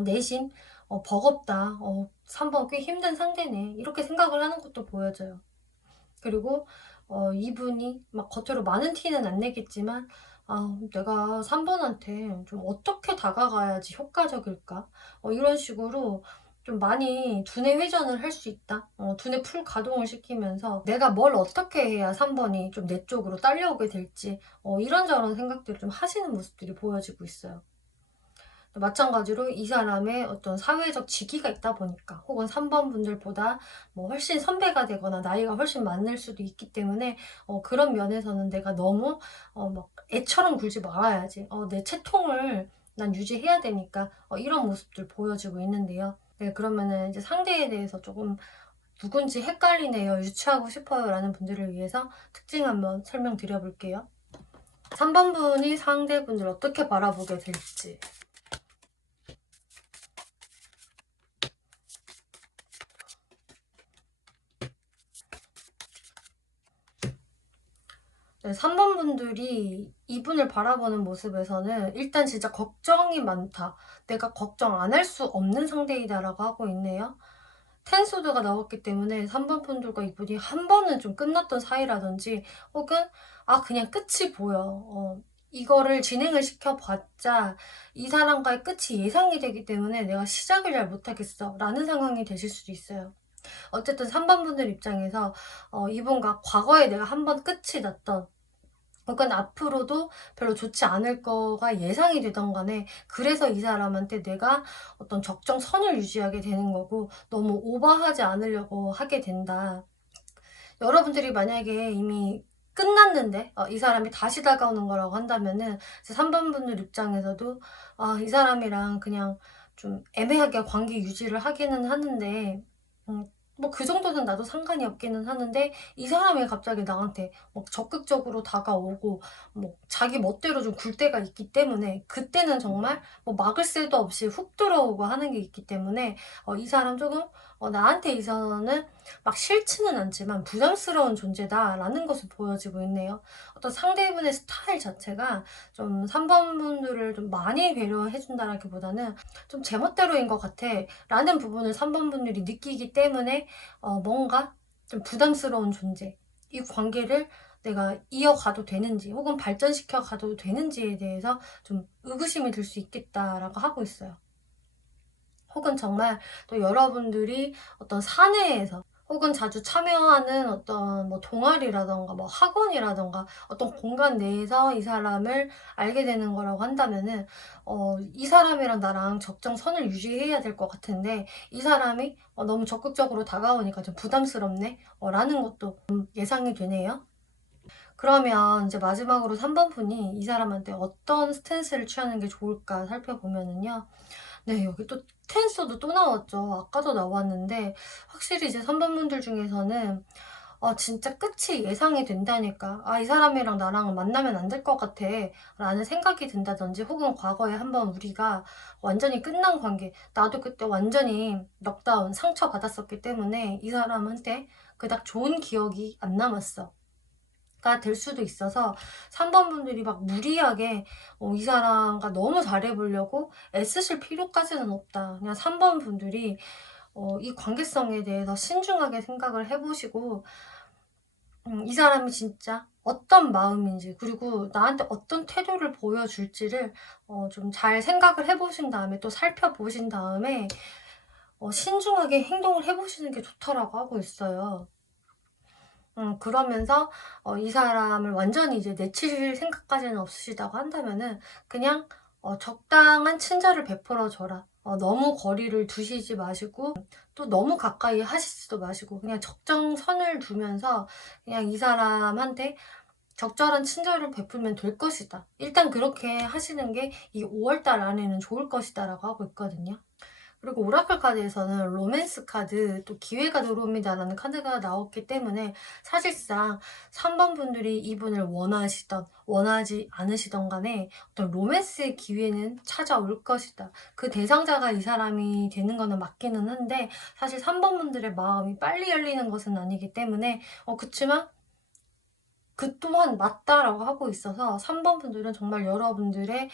내심 버겁다. 3번 꽤 힘든 상대네. 이렇게 생각을 하는 것도 보여져요. 그리고 이분이 막 겉으로 많은 티는 안 내겠지만 내가 3번한테 좀 어떻게 다가가야지 효과적일까? 이런 식으로 좀 많이 두뇌 회전을 할 수 있다. 두뇌 풀 가동을 시키면서 내가 뭘 어떻게 해야 3번이 좀 내 쪽으로 딸려오게 될지 이런저런 생각들을 좀 하시는 모습들이 보여지고 있어요. 마찬가지로 이 사람의 어떤 사회적 직위가 있다 보니까 혹은 3번 분들보다 뭐 훨씬 선배가 되거나 나이가 훨씬 많을 수도 있기 때문에 그런 면에서는 내가 너무 막 애처럼 굴지 말아야지. 내 채통을 난 유지해야 되니까 이런 모습들 보여지고 있는데요. 네, 그러면은 이제 상대에 대해서 조금 누군지 헷갈리네요, 유추하고 싶어요 라는 분들을 위해서 특징 한번 설명드려 볼게요. 3번 분이 상대분들 어떻게 바라보게 될지. 네, 3번 분들이 이분을 바라보는 모습에서는 일단 진짜 걱정이 많다. 내가 걱정 안 할 수 없는 상대이다라고 하고 있네요. 텐소드가 나왔기 때문에 3번 분들과 이분이 한 번은 좀 끝났던 사이라든지 혹은 그냥 끝이 보여. 이거를 진행을 시켜봤자 이 사람과의 끝이 예상이 되기 때문에 내가 시작을 잘 못하겠어 라는 상황이 되실 수도 있어요. 어쨌든 3번 분들 입장에서 이분과 과거에 내가 한 번 끝이 났던 혹은 앞으로도 별로 좋지 않을 거가 예상이 되던 간에 그래서 이 사람한테 내가 어떤 적정선을 유지하게 되는 거고 너무 오버하지 않으려고 하게 된다. 여러분들이 만약에 이미 끝났는데 이 사람이 다시 다가오는 거라고 한다면은 3번 분들 입장에서도 이 사람이랑 그냥 좀 애매하게 관계 유지를 하기는 하는데 뭐 그 정도는 나도 상관이 없기는 하는데 이 사람이 갑자기 나한테 막 적극적으로 다가오고 뭐 자기 멋대로 좀 굴 때가 있기 때문에 그때는 정말 뭐 막을 새도 없이 훅 들어오고 하는 게 있기 때문에 이 사람 조금 나한테 있어서는 막 싫지는 않지만 부담스러운 존재다라는 것을 보여지고 있네요. 어떤 상대분의 스타일 자체가 좀 3번 분들을 좀 많이 배려해준다라기보다는 좀 제멋대로인 것 같아 라는 부분을 3번 분들이 느끼기 때문에 뭔가 좀 부담스러운 존재, 이 관계를 내가 이어가도 되는지 혹은 발전시켜 가도 되는지에 대해서 좀 의구심이 들 수 있겠다라고 하고 있어요. 혹은 정말 또 여러분들이 어떤 사내에서 혹은 자주 참여하는 어떤 뭐 동아리라던가 뭐 학원이라던가 어떤 공간 내에서 이 사람을 알게 되는 거라고 한다면은 이 사람이랑 나랑 적정선을 유지해야 될 것 같은데 이 사람이 너무 적극적으로 다가오니까 좀 부담스럽네 라는 것도 예상이 되네요. 그러면 이제 마지막으로 3번 분이 이 사람한테 어떤 스탠스를 취하는 게 좋을까 살펴보면은요. 네, 여기 또 텐서도 또 나왔죠. 아까도 나왔는데 확실히 이제 3번 분들 중에서는 진짜 끝이 예상이 된다니까. 이 사람이랑 나랑 만나면 안 될 것 같아. 라는 생각이 든다든지 혹은 과거에 한번 우리가 완전히 끝난 관계. 나도 그때 완전히 넉다운 상처받았었기 때문에 이 사람한테 그닥 좋은 기억이 안 남았어. 가 될 수도 있어서 3번 분들이 막 무리하게 이 사람과 너무 잘해보려고 애쓰실 필요까지는 없다. 그냥 3번 분들이 이 관계성에 대해서 신중하게 생각을 해보시고 이 사람이 진짜 어떤 마음인지 그리고 나한테 어떤 태도를 보여줄지를 좀 잘 생각을 해보신 다음에 또 살펴보신 다음에 신중하게 행동을 해보시는 게 좋다라고 하고 있어요. 그러면서 이 사람을 완전히 이제 내칠 생각까지는 없으시다고 한다면은 그냥 적당한 친절을 베풀어 줘라. 너무 거리를 두시지 마시고 또 너무 가까이 하시지도 마시고 그냥 적정선을 두면서 그냥 이 사람한테 적절한 친절을 베풀면 될 것이다. 일단 그렇게 하시는 게 이 5월달 안에는 좋을 것이다라고 하고 있거든요. 그리고 오라클 카드에서는 로맨스 카드, 또 기회가 들어옵니다라는 카드가 나왔기 때문에 사실상 3번 분들이 이분을 원하시던 원하지 않으시던 간에 어떤 로맨스의 기회는 찾아올 것이다. 그 대상자가 이 사람이 되는 거는 맞기는 한데 사실 3번 분들의 마음이 빨리 열리는 것은 아니기 때문에 그치만 그 또한 맞다라고 하고 있어서 3번 분들은 정말 여러분들의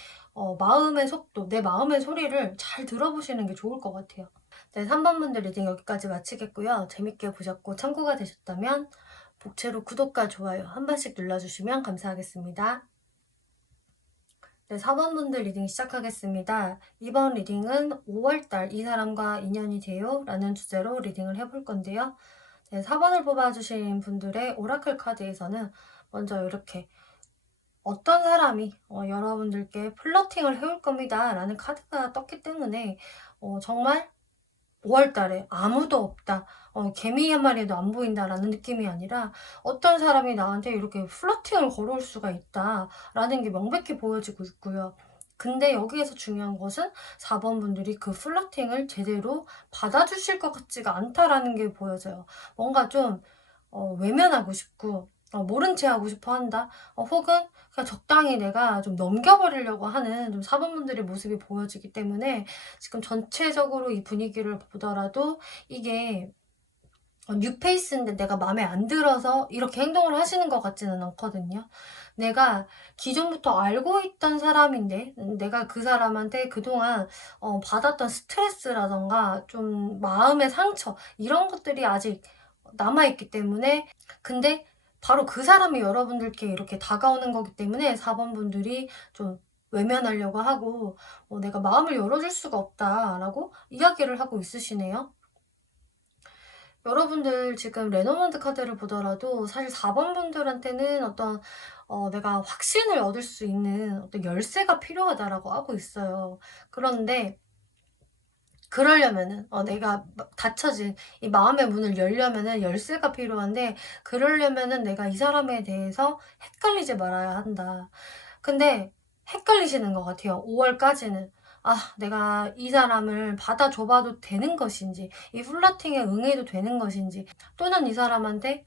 마음의 속도, 내 마음의 소리를 잘 들어보시는 게 좋을 것 같아요. 네, 3번 분들 리딩 여기까지 마치겠고요. 재밌게 보셨고 참고가 되셨다면 복채로 구독과 좋아요 한 번씩 눌러주시면 감사하겠습니다. 네, 4번 분들 리딩 시작하겠습니다. 이번 리딩은 5월달 이 사람과 인연이 돼요 라는 주제로 리딩을 해볼 건데요. 네, 4번을 뽑아주신 분들의 오라클 카드에서는 먼저 이렇게 어떤 사람이 여러분들께 플러팅을 해올 겁니다 라는 카드가 떴기 때문에 정말 5월달에 아무도 없다, 개미 한 마리도 안 보인다라는 느낌이 아니라 어떤 사람이 나한테 이렇게 플러팅을 걸어올 수가 있다라는 게 명백히 보여지고 있고요. 근데 여기에서 중요한 것은 4번 분들이 그 플러팅을 제대로 받아주실 것 같지가 않다라는 게 보여져요. 뭔가 좀 외면하고 싶고 모른 체 하고 싶어 한다, 혹은 그냥 적당히 내가 좀 넘겨버리려고 하는 좀 4번 분들의 모습이 보여지기 때문에 지금 전체적으로 이 분위기를 보더라도 이게 뉴페이스인데 내가 마음에 안 들어서 이렇게 행동을 하시는 것 같지는 않거든요. 내가 기존부터 알고 있던 사람인데 내가 그 사람한테 그동안 받았던 스트레스라던가 좀 마음의 상처 이런 것들이 아직 남아있기 때문에, 근데 바로 그 사람이 여러분들께 이렇게 다가오는 거기 때문에 4번 분들이 좀 외면하려고 하고 내가 마음을 열어줄 수가 없다라고 이야기를 하고 있으시네요. 여러분들 지금 레노먼드 카드를 보더라도 사실 4번 분들한테는 어떤 내가 확신을 얻을 수 있는 어떤 열쇠가 필요하다라고 하고 있어요. 그런데 그러려면은 내가 닫혀진 이 마음의 문을 열려면은 열쇠가 필요한데, 그러려면은 내가 이 사람에 대해서 헷갈리지 말아야 한다. 근데 헷갈리시는 것 같아요. 5월까지는. 아, 내가 이 사람을 받아줘 봐도 되는 것인지, 이 플러팅에 응해도 되는 것인지, 또는 이 사람한테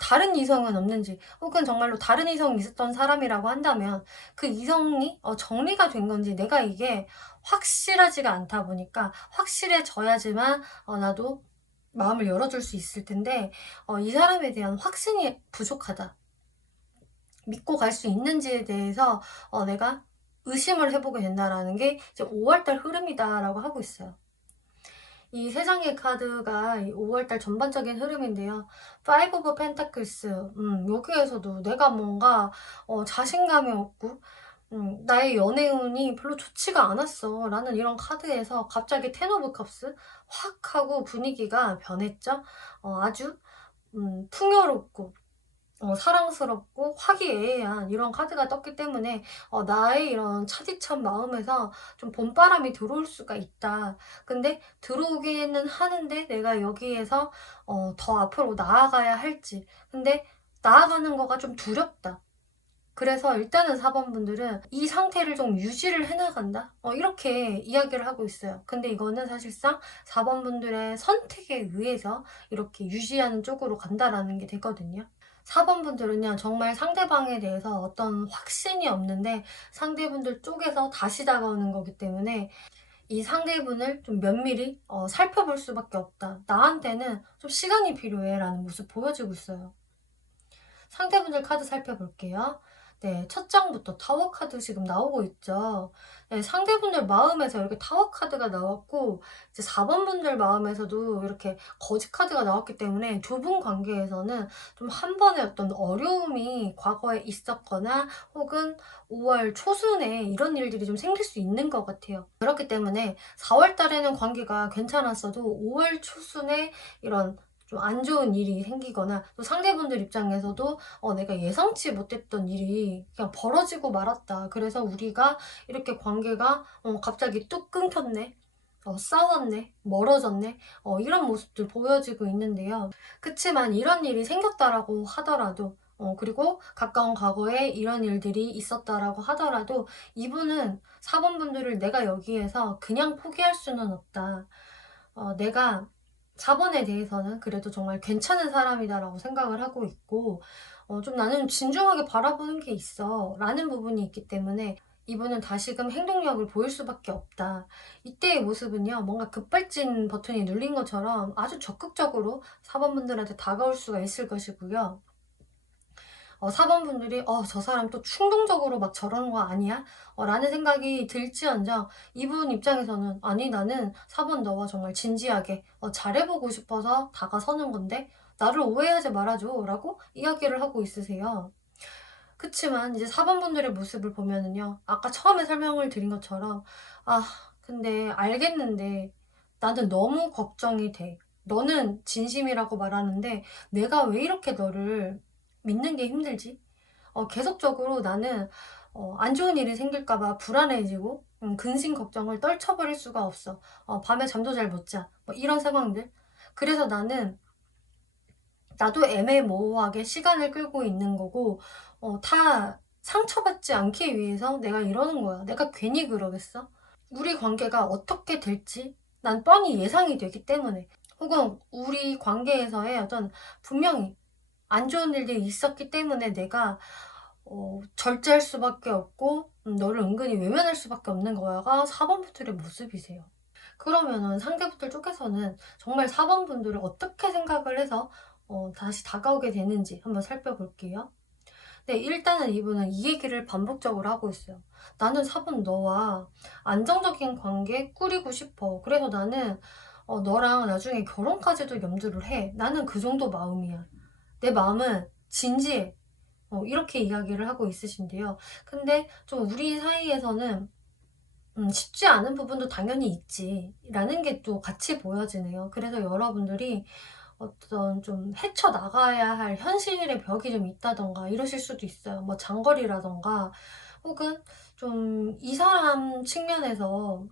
다른 이성은 없는지, 혹은 정말로 다른 이성이 있었던 사람이라고 한다면 그 이성이 정리가 된 건지, 내가 이게 확실하지가 않다 보니까 확실해져야지만 나도 마음을 열어줄 수 있을 텐데 이 사람에 대한 확신이 부족하다, 믿고 갈 수 있는지에 대해서 내가 의심을 해보게 된다라는 게 이제 5월달 흐름이다라고 하고 있어요. 이 세 장의 카드가 5월달 전반적인 흐름인데요. Five of Pentacles, 여기에서도 내가 뭔가 자신감이 없고 나의 연애운이 별로 좋지가 않았어 라는 이런 카드에서 갑자기 텐 오브 컵스 확 하고 분위기가 변했죠. 아주 풍요롭고 사랑스럽고 화기애애한 이런 카드가 떴기 때문에 나의 이런 차디찬 마음에서 좀 봄바람이 들어올 수가 있다. 근데 들어오기는 하는데 내가 여기에서 더 앞으로 나아가야 할지, 근데 나아가는 거가 좀 두렵다. 그래서 일단은 4번 분들은 이 상태를 좀 유지를 해나간다, 이렇게 이야기를 하고 있어요. 근데 이거는 사실상 4번 분들의 선택에 의해서 이렇게 유지하는 쪽으로 간다라는 게 되거든요. 4번 분들은요, 정말 상대방에 대해서 어떤 확신이 없는데 상대분들 쪽에서 다시 다가오는 거기 때문에 이 상대분을 좀 면밀히 살펴볼 수밖에 없다. 나한테는 좀 시간이 필요해 라는 모습 보여지고 있어요. 상대분들 카드 살펴볼게요. 네, 첫 장부터 타워 카드 지금 나오고 있죠. 네, 상대분들 마음에서 이렇게 타워 카드가 나왔고, 이제 4번 분들 마음에서도 이렇게 거지 카드가 나왔기 때문에 좁은 관계에서는 좀 한 번의 어떤 어려움이 과거에 있었거나 혹은 5월 초순에 이런 일들이 좀 생길 수 있는 것 같아요. 그렇기 때문에 4월 달에는 관계가 괜찮았어도 5월 초순에 이런 좀 안 좋은 일이 생기거나, 또 상대분들 입장에서도 내가 예상치 못했던 일이 그냥 벌어지고 말았다. 그래서 우리가 이렇게 관계가 갑자기 뚝 끊겼네. 싸웠네, 멀어졌네, 이런 모습들 보여지고 있는데요. 그치만 이런 일이 생겼다라고 하더라도, 그리고 가까운 과거에 이런 일들이 있었다라고 하더라도 이분은 4번 분들을 내가 여기에서 그냥 포기할 수는 없다. 내가 4번에 대해서는 그래도 정말 괜찮은 사람이다라고 생각을 하고 있고, 좀 나는 진중하게 바라보는 게 있어 라는 부분이 있기 때문에 이분은 다시금 행동력을 보일 수밖에 없다. 이때의 모습은요, 뭔가 급발진 버튼이 눌린 것처럼 아주 적극적으로 4번 분들한테 다가올 수가 있을 것이고요. 4번 분들이 저 사람 또 충동적으로 막 저러는 거 아니야? 라는 생각이 들지언정 이분 입장에서는 아니 나는 4번 너와 정말 진지하게 잘해보고 싶어서 다가서는 건데 나를 오해하지 말아줘 라고 이야기를 하고 있으세요. 그치만 이제 4번 분들의 모습을 보면은요. 아까 처음에 설명을 드린 것처럼 아 근데 알겠는데 나는 너무 걱정이 돼. 너는 진심이라고 말하는데 내가 왜 이렇게 너를 믿는 게 힘들지? 계속적으로 나는 안 좋은 일이 생길까 봐 불안해지고 근심 걱정을 떨쳐버릴 수가 없어. 밤에 잠도 잘 못 자. 뭐 이런 상황들. 그래서 나도 애매모호하게 시간을 끌고 있는 거고 다 상처받지 않기 위해서 내가 이러는 거야. 내가 괜히 그러겠어? 우리 관계가 어떻게 될지 난 뻔히 예상이 되기 때문에 혹은 우리 관계에서의 어떤 분명히 안 좋은 일들이 있었기 때문에 내가 절제할 수밖에 없고 너를 은근히 외면할 수밖에 없는 거야가 4번 분들의 모습이세요. 그러면은 상대분들 쪽에서는 정말 4번 분들을 어떻게 생각을 해서 다시 다가오게 되는지 한번 살펴볼게요. 네, 일단은 이분은 이 얘기를 반복적으로 하고 있어요. 나는 4번 너와 안정적인 관계 꾸리고 싶어. 그래서 나는 너랑 나중에 결혼까지도 염두를 해. 나는 그 정도 마음이야. 내 마음은 진지해. 이렇게 이야기를 하고 있으신데요. 근데 좀 우리 사이에서는 쉽지 않은 부분도 당연히 있지. 라는 게 또 같이 보여지네요. 그래서 여러분들이 어떤 좀 헤쳐나가야 할 현실의 벽이 좀 있다던가 이러실 수도 있어요. 뭐 장거리라던가 혹은 좀 이 사람 측면에서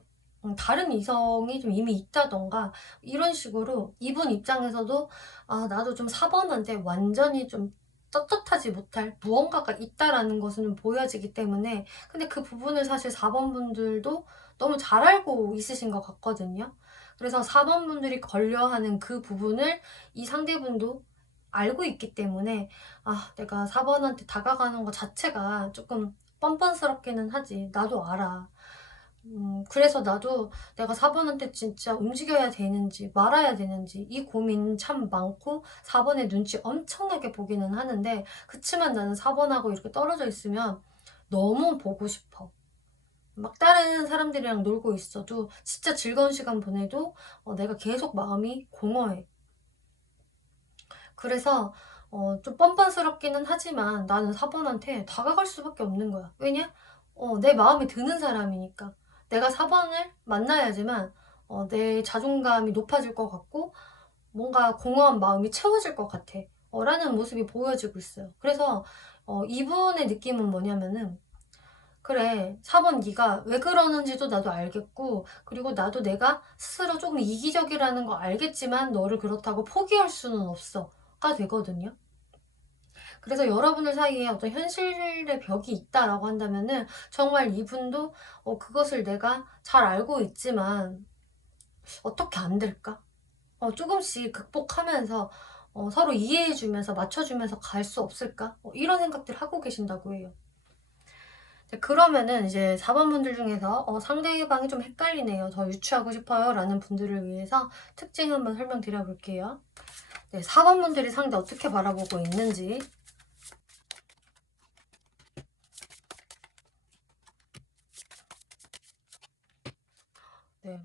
다른 이성이 좀 이미 있다던가 이런 식으로 이분 입장에서도 아, 나도 좀 4번한테 완전히 좀 떳떳하지 못할 무언가가 있다라는 것은 좀 보여지기 때문에 근데 그 부분을 사실 4번 분들도 너무 잘 알고 있으신 것 같거든요. 그래서 4번 분들이 걸려하는 그 부분을 이 상대분도 알고 있기 때문에 아, 내가 4번한테 다가가는 것 자체가 조금 뻔뻔스럽기는 하지. 나도 알아. 그래서 나도 내가 4번한테 진짜 움직여야 되는지 말아야 되는지 이 고민 참 많고 4번의 눈치 엄청나게 보기는 하는데 그치만 나는 4번하고 이렇게 떨어져 있으면 너무 보고 싶어. 막 다른 사람들이랑 놀고 있어도 진짜 즐거운 시간 보내도 내가 계속 마음이 공허해. 그래서 좀 뻔뻔스럽기는 하지만 나는 4번한테 다가갈 수밖에 없는 거야. 왜냐? 내 마음에 드는 사람이니까. 내가 4번을 만나야지만 내 자존감이 높아질 것 같고 뭔가 공허한 마음이 채워질 것 같아. 라는 모습이 보여지고 있어요. 그래서 이분의 느낌은 뭐냐면은 그래, 4번 네가 왜 그러는지도 나도 알겠고 그리고 나도 내가 스스로 조금 이기적이라는 거 알겠지만 너를 그렇다고 포기할 수는 없어가 되거든요. 그래서 여러분들 사이에 어떤 현실의 벽이 있다라고 한다면은 정말 이분도 그것을 내가 잘 알고 있지만 어떻게 안 될까? 조금씩 극복하면서 서로 이해해주면서 맞춰주면서 갈 수 없을까? 이런 생각들 하고 계신다고 해요. 네, 그러면은 이제 4번 분들 중에서 상대방이 좀 헷갈리네요. 더 유추하고 싶어요. 라는 분들을 위해서 특징 한번 설명드려 볼게요. 네, 4번 분들이 상대 어떻게 바라보고 있는지. 네.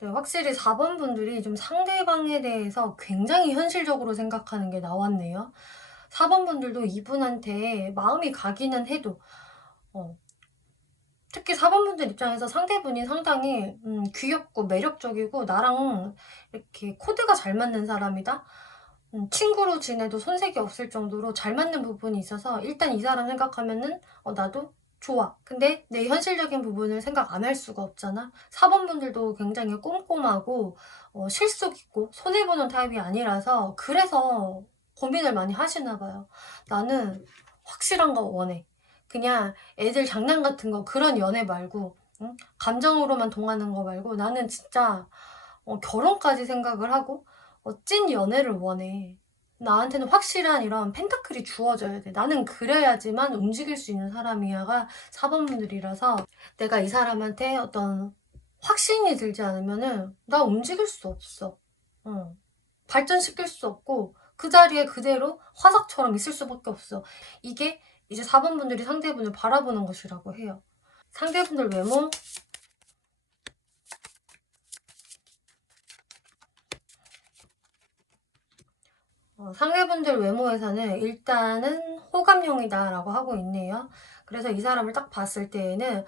네, 확실히 4번 분들이 좀 상대방에 대해서 굉장히 현실적으로 생각하는 게 나왔네요. 4번 분들도 이분한테 마음이 가기는 해도, 어, 특히 4번 분들 입장에서 상대분이 상당히 귀엽고 매력적이고 나랑 이렇게 코드가 잘 맞는 사람이다? 친구로 지내도 손색이 없을 정도로 잘 맞는 부분이 있어서 일단 이 사람 생각하면은 나도 좋아. 근데 내 현실적인 부분을 생각 안 할 수가 없잖아. 4번 분들도 굉장히 꼼꼼하고 실속 있고 손해보는 타입이 아니라서 그래서 고민을 많이 하시나 봐요. 나는 확실한 거 원해. 그냥 애들 장난 같은 거 그런 연애 말고 응? 감정으로만 동하는 거 말고 나는 진짜 결혼까지 생각을 하고 찐 연애를 원해. 나한테는 확실한 이런 펜타클이 주어져야 돼. 나는 그래야지만 움직일 수 있는 사람이야가 4번 분들이라서 내가 이 사람한테 어떤 확신이 들지 않으면은 나 움직일 수 없어. 발전시킬 수 없고 그 자리에 그대로 화석처럼 있을 수밖에 없어. 이게 이제 4번 분들이 상대분을 바라보는 것이라고 해요. 상대분들 외모, 상대분들 외모에서는 일단은 호감형이다라고 하고 있네요. 그래서 이 사람을 딱 봤을 때에는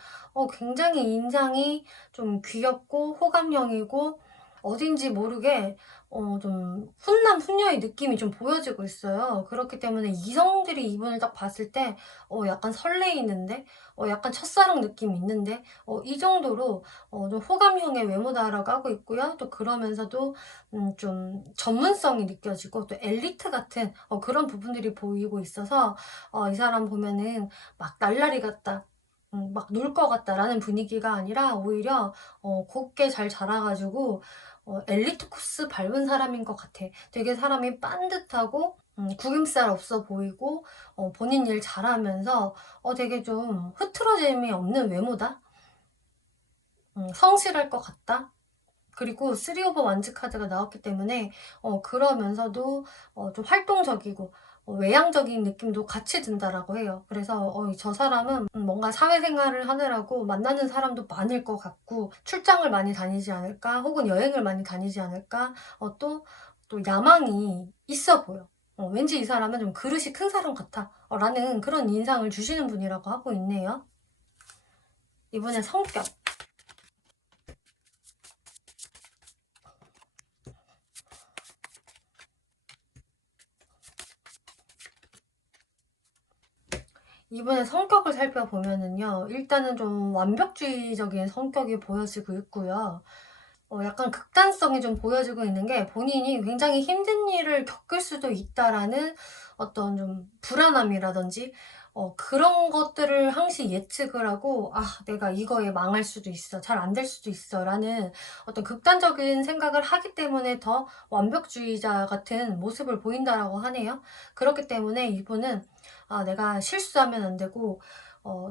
굉장히 인상이 좀 귀엽고 호감형이고 어딘지 모르게 좀 훈남 훈녀의 느낌이 좀 보여지고 있어요. 그렇기 때문에 이성들이 이분을 딱 봤을 때 약간 설레이는데 약간 첫사랑 느낌이 있는데 이 정도로 좀 호감형의 외모다라고 하고 있고요. 또 그러면서도 좀 전문성이 느껴지고 또 엘리트 같은 그런 부분들이 보이고 있어서 이 사람 보면은 막 날라리 같다. 막 놀 것 같다라는 분위기가 아니라 오히려 곱게 잘 자라가지고 엘리트 코스 밟은 사람인 것 같아. 되게 사람이 빤듯하고 구김살 없어 보이고 본인 일 잘하면서 되게 좀 흐트러짐이 없는 외모다. 성실할 것 같다. 그리고 3 오브 완즈 카드가 나왔기 때문에 그러면서도 좀 활동적이고 외향적인 느낌도 같이 든다라고 해요. 그래서 저 사람은 뭔가 사회생활을 하느라고 만나는 사람도 많을 것 같고 출장을 많이 다니지 않을까 혹은 여행을 많이 다니지 않을까 또 야망이 있어 보여. 왠지 이 사람은 좀 그릇이 큰 사람 같아 라는 그런 인상을 주시는 분이라고 하고 있네요. 이번엔 성격. 이번에 성격을 살펴보면은요. 일단은 좀 완벽주의적인 성격이 보여지고 있고요. 약간 극단성이 좀 보여지고 있는 게 본인이 굉장히 힘든 일을 겪을 수도 있다라는 어떤 좀 불안함이라든지 그런 것들을 항시 예측을 하고 '아 내가 이거에 망할 수도 있어. 잘 안 될 수도 있어.'라는 어떤 극단적인 생각을 하기 때문에 더 완벽주의자 같은 모습을 보인다라고 하네요. 그렇기 때문에 이분은 '아 내가 실수하면 안 되고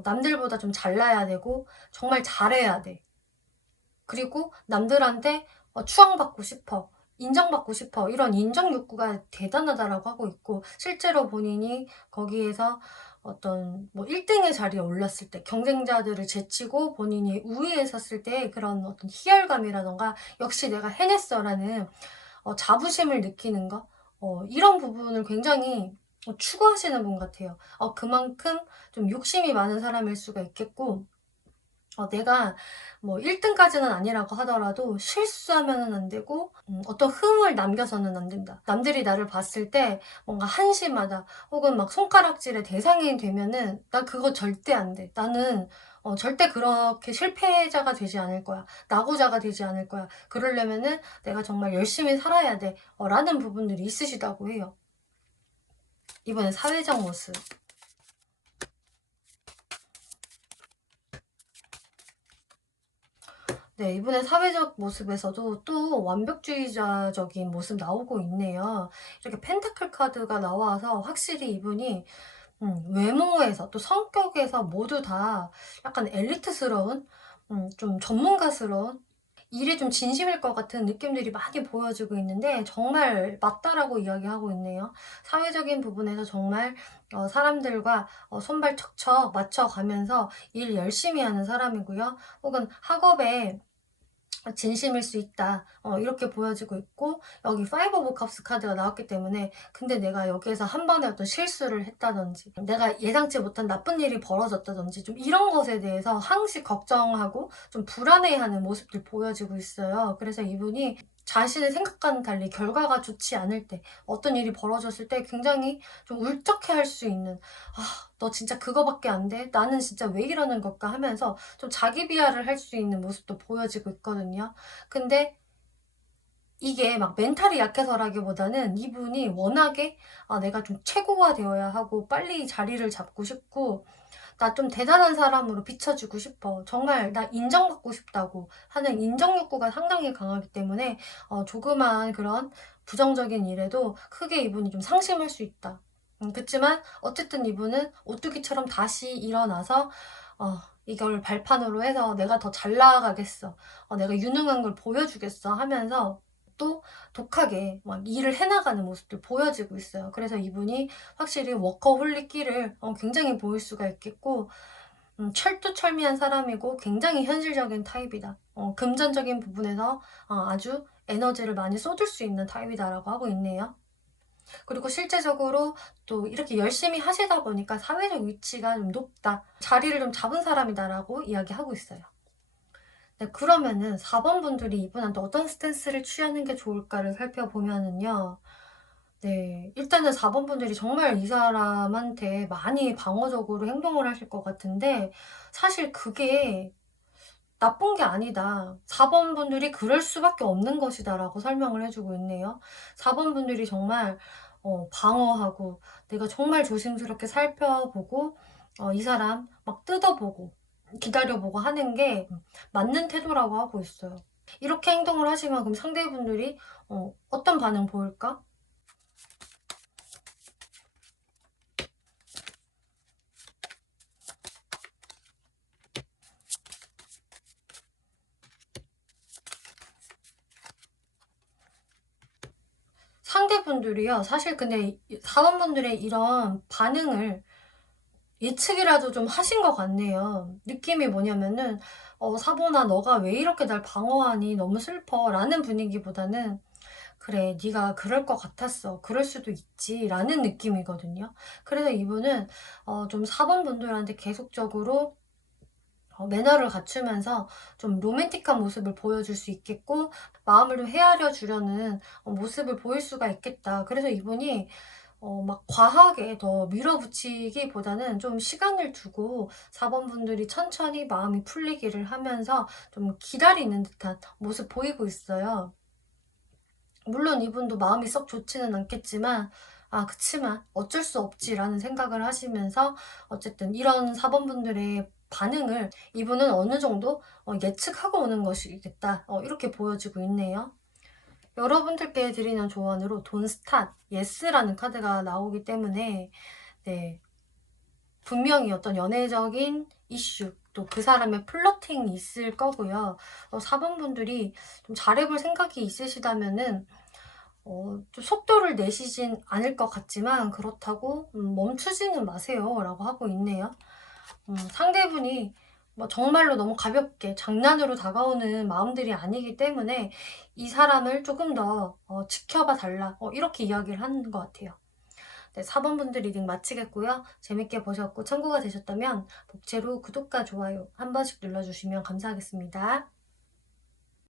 남들보다 좀 잘나야 되고 정말 잘해야 돼.' 그리고 남들한테 추앙받고 싶어. 인정받고 싶어. 이런 인정 욕구가 대단하다라고 하고 있고 실제로 본인이 거기에서 어떤 뭐 1 등의 자리에 올랐을 때 경쟁자들을 제치고 본인이 우위에 섰을 때 그런 어떤 희열감이라든가 '역시 내가 해냈어.'라는 자부심을 느끼는 거 이런 부분을 굉장히 추구하시는 분 같아요. 그만큼 좀 욕심이 많은 사람일 수가 있겠고 내가 뭐 1 등까지는 아니라고 하더라도 실수하면은 안 되고 어떤 흠을 남겨서는 안 된다. 남들이 나를 봤을 때 뭔가 한심하다 혹은 막 손가락질의 대상이 되면은 '나 그거 절대 안 돼. 나는 절대 그렇게 실패자가 되지 않을 거야. 낙오자가 되지 않을 거야. 그러려면은 내가 정말 열심히 살아야 돼.' 라는 부분들이 있으시다고 해요. 이번엔 사회적 모습. 네. 이분의 사회적 모습에서도 또 완벽주의자적인 모습 나오고 있네요. 이렇게 펜타클 카드가 나와서 확실히 이분이 외모에서 또 성격에서 모두 다 약간 엘리트스러운 좀 전문가스러운 일에 좀 진심일 것 같은 느낌들이 많이 보여지고 있는데 정말 맞다라고 이야기하고 있네요. 사회적인 부분에서 정말 사람들과 손발 척척 맞춰가면서 일 열심히 하는 사람이고요. 혹은 학업에 진심일 수 있다. 이렇게 보여지고 있고 여기 5 오브 컵스 카드가 나왔기 때문에 근데 내가 여기에서 한 번의 어떤 실수를 했다든지 내가 예상치 못한 나쁜 일이 벌어졌다든지 좀 이런 것에 대해서 항시 걱정하고 좀 불안해하는 모습들 보여지고 있어요. 그래서 이분이 자신의 생각과는 달리 결과가 좋지 않을 때 어떤 일이 벌어졌을 때 굉장히 좀 울적해할 수 있는 '아 너 진짜 그거밖에 안 돼? 나는 진짜 왜 이러는 걸까?' 하면서 좀 자기 비하를 할 수 있는 모습도 보여지고 있거든요. 근데 이게 막 멘탈이 약해서라기보다는 이분이 워낙에 '아 내가 좀 최고가 되어야 하고 빨리 자리를 잡고 싶고 나 좀 대단한 사람으로 비춰지고 싶어. 정말 나 인정받고 싶다.'고 하는 인정 욕구가 상당히 강하기 때문에 조그마한 그런 부정적인 일에도 크게 이분이 좀 상심할 수 있다. 그치만 어쨌든 이분은 오뚜기처럼 다시 일어나서 이걸 발판으로 해서 '내가 더 잘 나아가겠어. 내가 유능한 걸 보여주겠어.' 하면서 또 독하게 막 일을 해나가는 모습들 보여지고 있어요. 그래서 이분이 확실히 워커홀릭기를 굉장히 보일 수가 있겠고, 철두철미한 사람이고 굉장히 현실적인 타입이다. 금전적인 부분에서 아주 에너지를 많이 쏟을 수 있는 타입이다라고 하고 있네요. 그리고 실제적으로 또 이렇게 열심히 하시다 보니까 사회적 위치가 좀 높다, 자리를 좀 잡은 사람이다라고 이야기하고 있어요. 네, 그러면은 4번 분들이 이분한테 어떤 스탠스를 취하는 게 좋을까를 살펴보면은요. 네, 일단은 4번 분들이 정말 이 사람한테 많이 방어적으로 행동을 하실 것 같은데, 사실 그게 나쁜 게 아니다. 4번 분들이 그럴 수밖에 없는 것이다 라고 설명을 해주고 있네요. 4번 분들이 정말 방어하고, 내가 정말 조심스럽게 살펴보고, 이 사람 막 뜯어보고 기다려보고 하는 게 맞는 태도라고 하고 있어요. 이렇게 행동을 하시면 그럼 상대분들이 어떤 반응 보일까? 상대분들이요. 사실 근데 4번분들의 이런 반응을 예측이라도 좀 하신 것 같네요. 느낌이 뭐냐면은 4번아 너가 왜 이렇게 날 방어하니? 너무 슬퍼 라는 분위기보다는 그래 네가 그럴 것 같았어. 그럴 수도 있지 라는 느낌이거든요. 그래서 이분은 좀 4번분들한테 계속적으로 매너를 갖추면서 좀 로맨틱한 모습을 보여줄 수 있겠고, 마음을 좀 헤아려 주려는 모습을 보일 수가 있겠다. 그래서 이분이 막 과하게 더 밀어붙이기보다는 좀 시간을 두고 4번 분들이 천천히 마음이 풀리기를 하면서 좀 기다리는 듯한 모습 보이고 있어요. 물론 이분도 마음이 썩 좋지는 않겠지만, 그치만 어쩔 수 없지라는 생각을 하시면서 어쨌든 이런 4번 분들의 반응을 이분은 어느 정도 예측하고 오는 것이겠다. 이렇게 보여지고 있네요. 여러분들께 드리는 조언으로 돈 스ታት, 예스라는 카드가 나오기 때문에, 네, 분명히 어떤 연애적인 이슈, 또 그 사람의 플러팅이 있을 거고요. 4번 분들이 좀 잘해볼 생각이 있으시다면은 좀 속도를 내시진 않을 것 같지만, 그렇다고 멈추지는 마세요 라고 하고 있네요. 상대분이 뭐 정말로 너무 가볍게 장난으로 다가오는 마음들이 아니기 때문에 이 사람을 조금 더 지켜봐 달라, 이렇게 이야기를 하는 것 같아요. 네, 4번 분들 리딩 마치겠고요. 재밌게 보셨고 참고가 되셨다면 복채로 구독과 좋아요 한 번씩 눌러주시면 감사하겠습니다.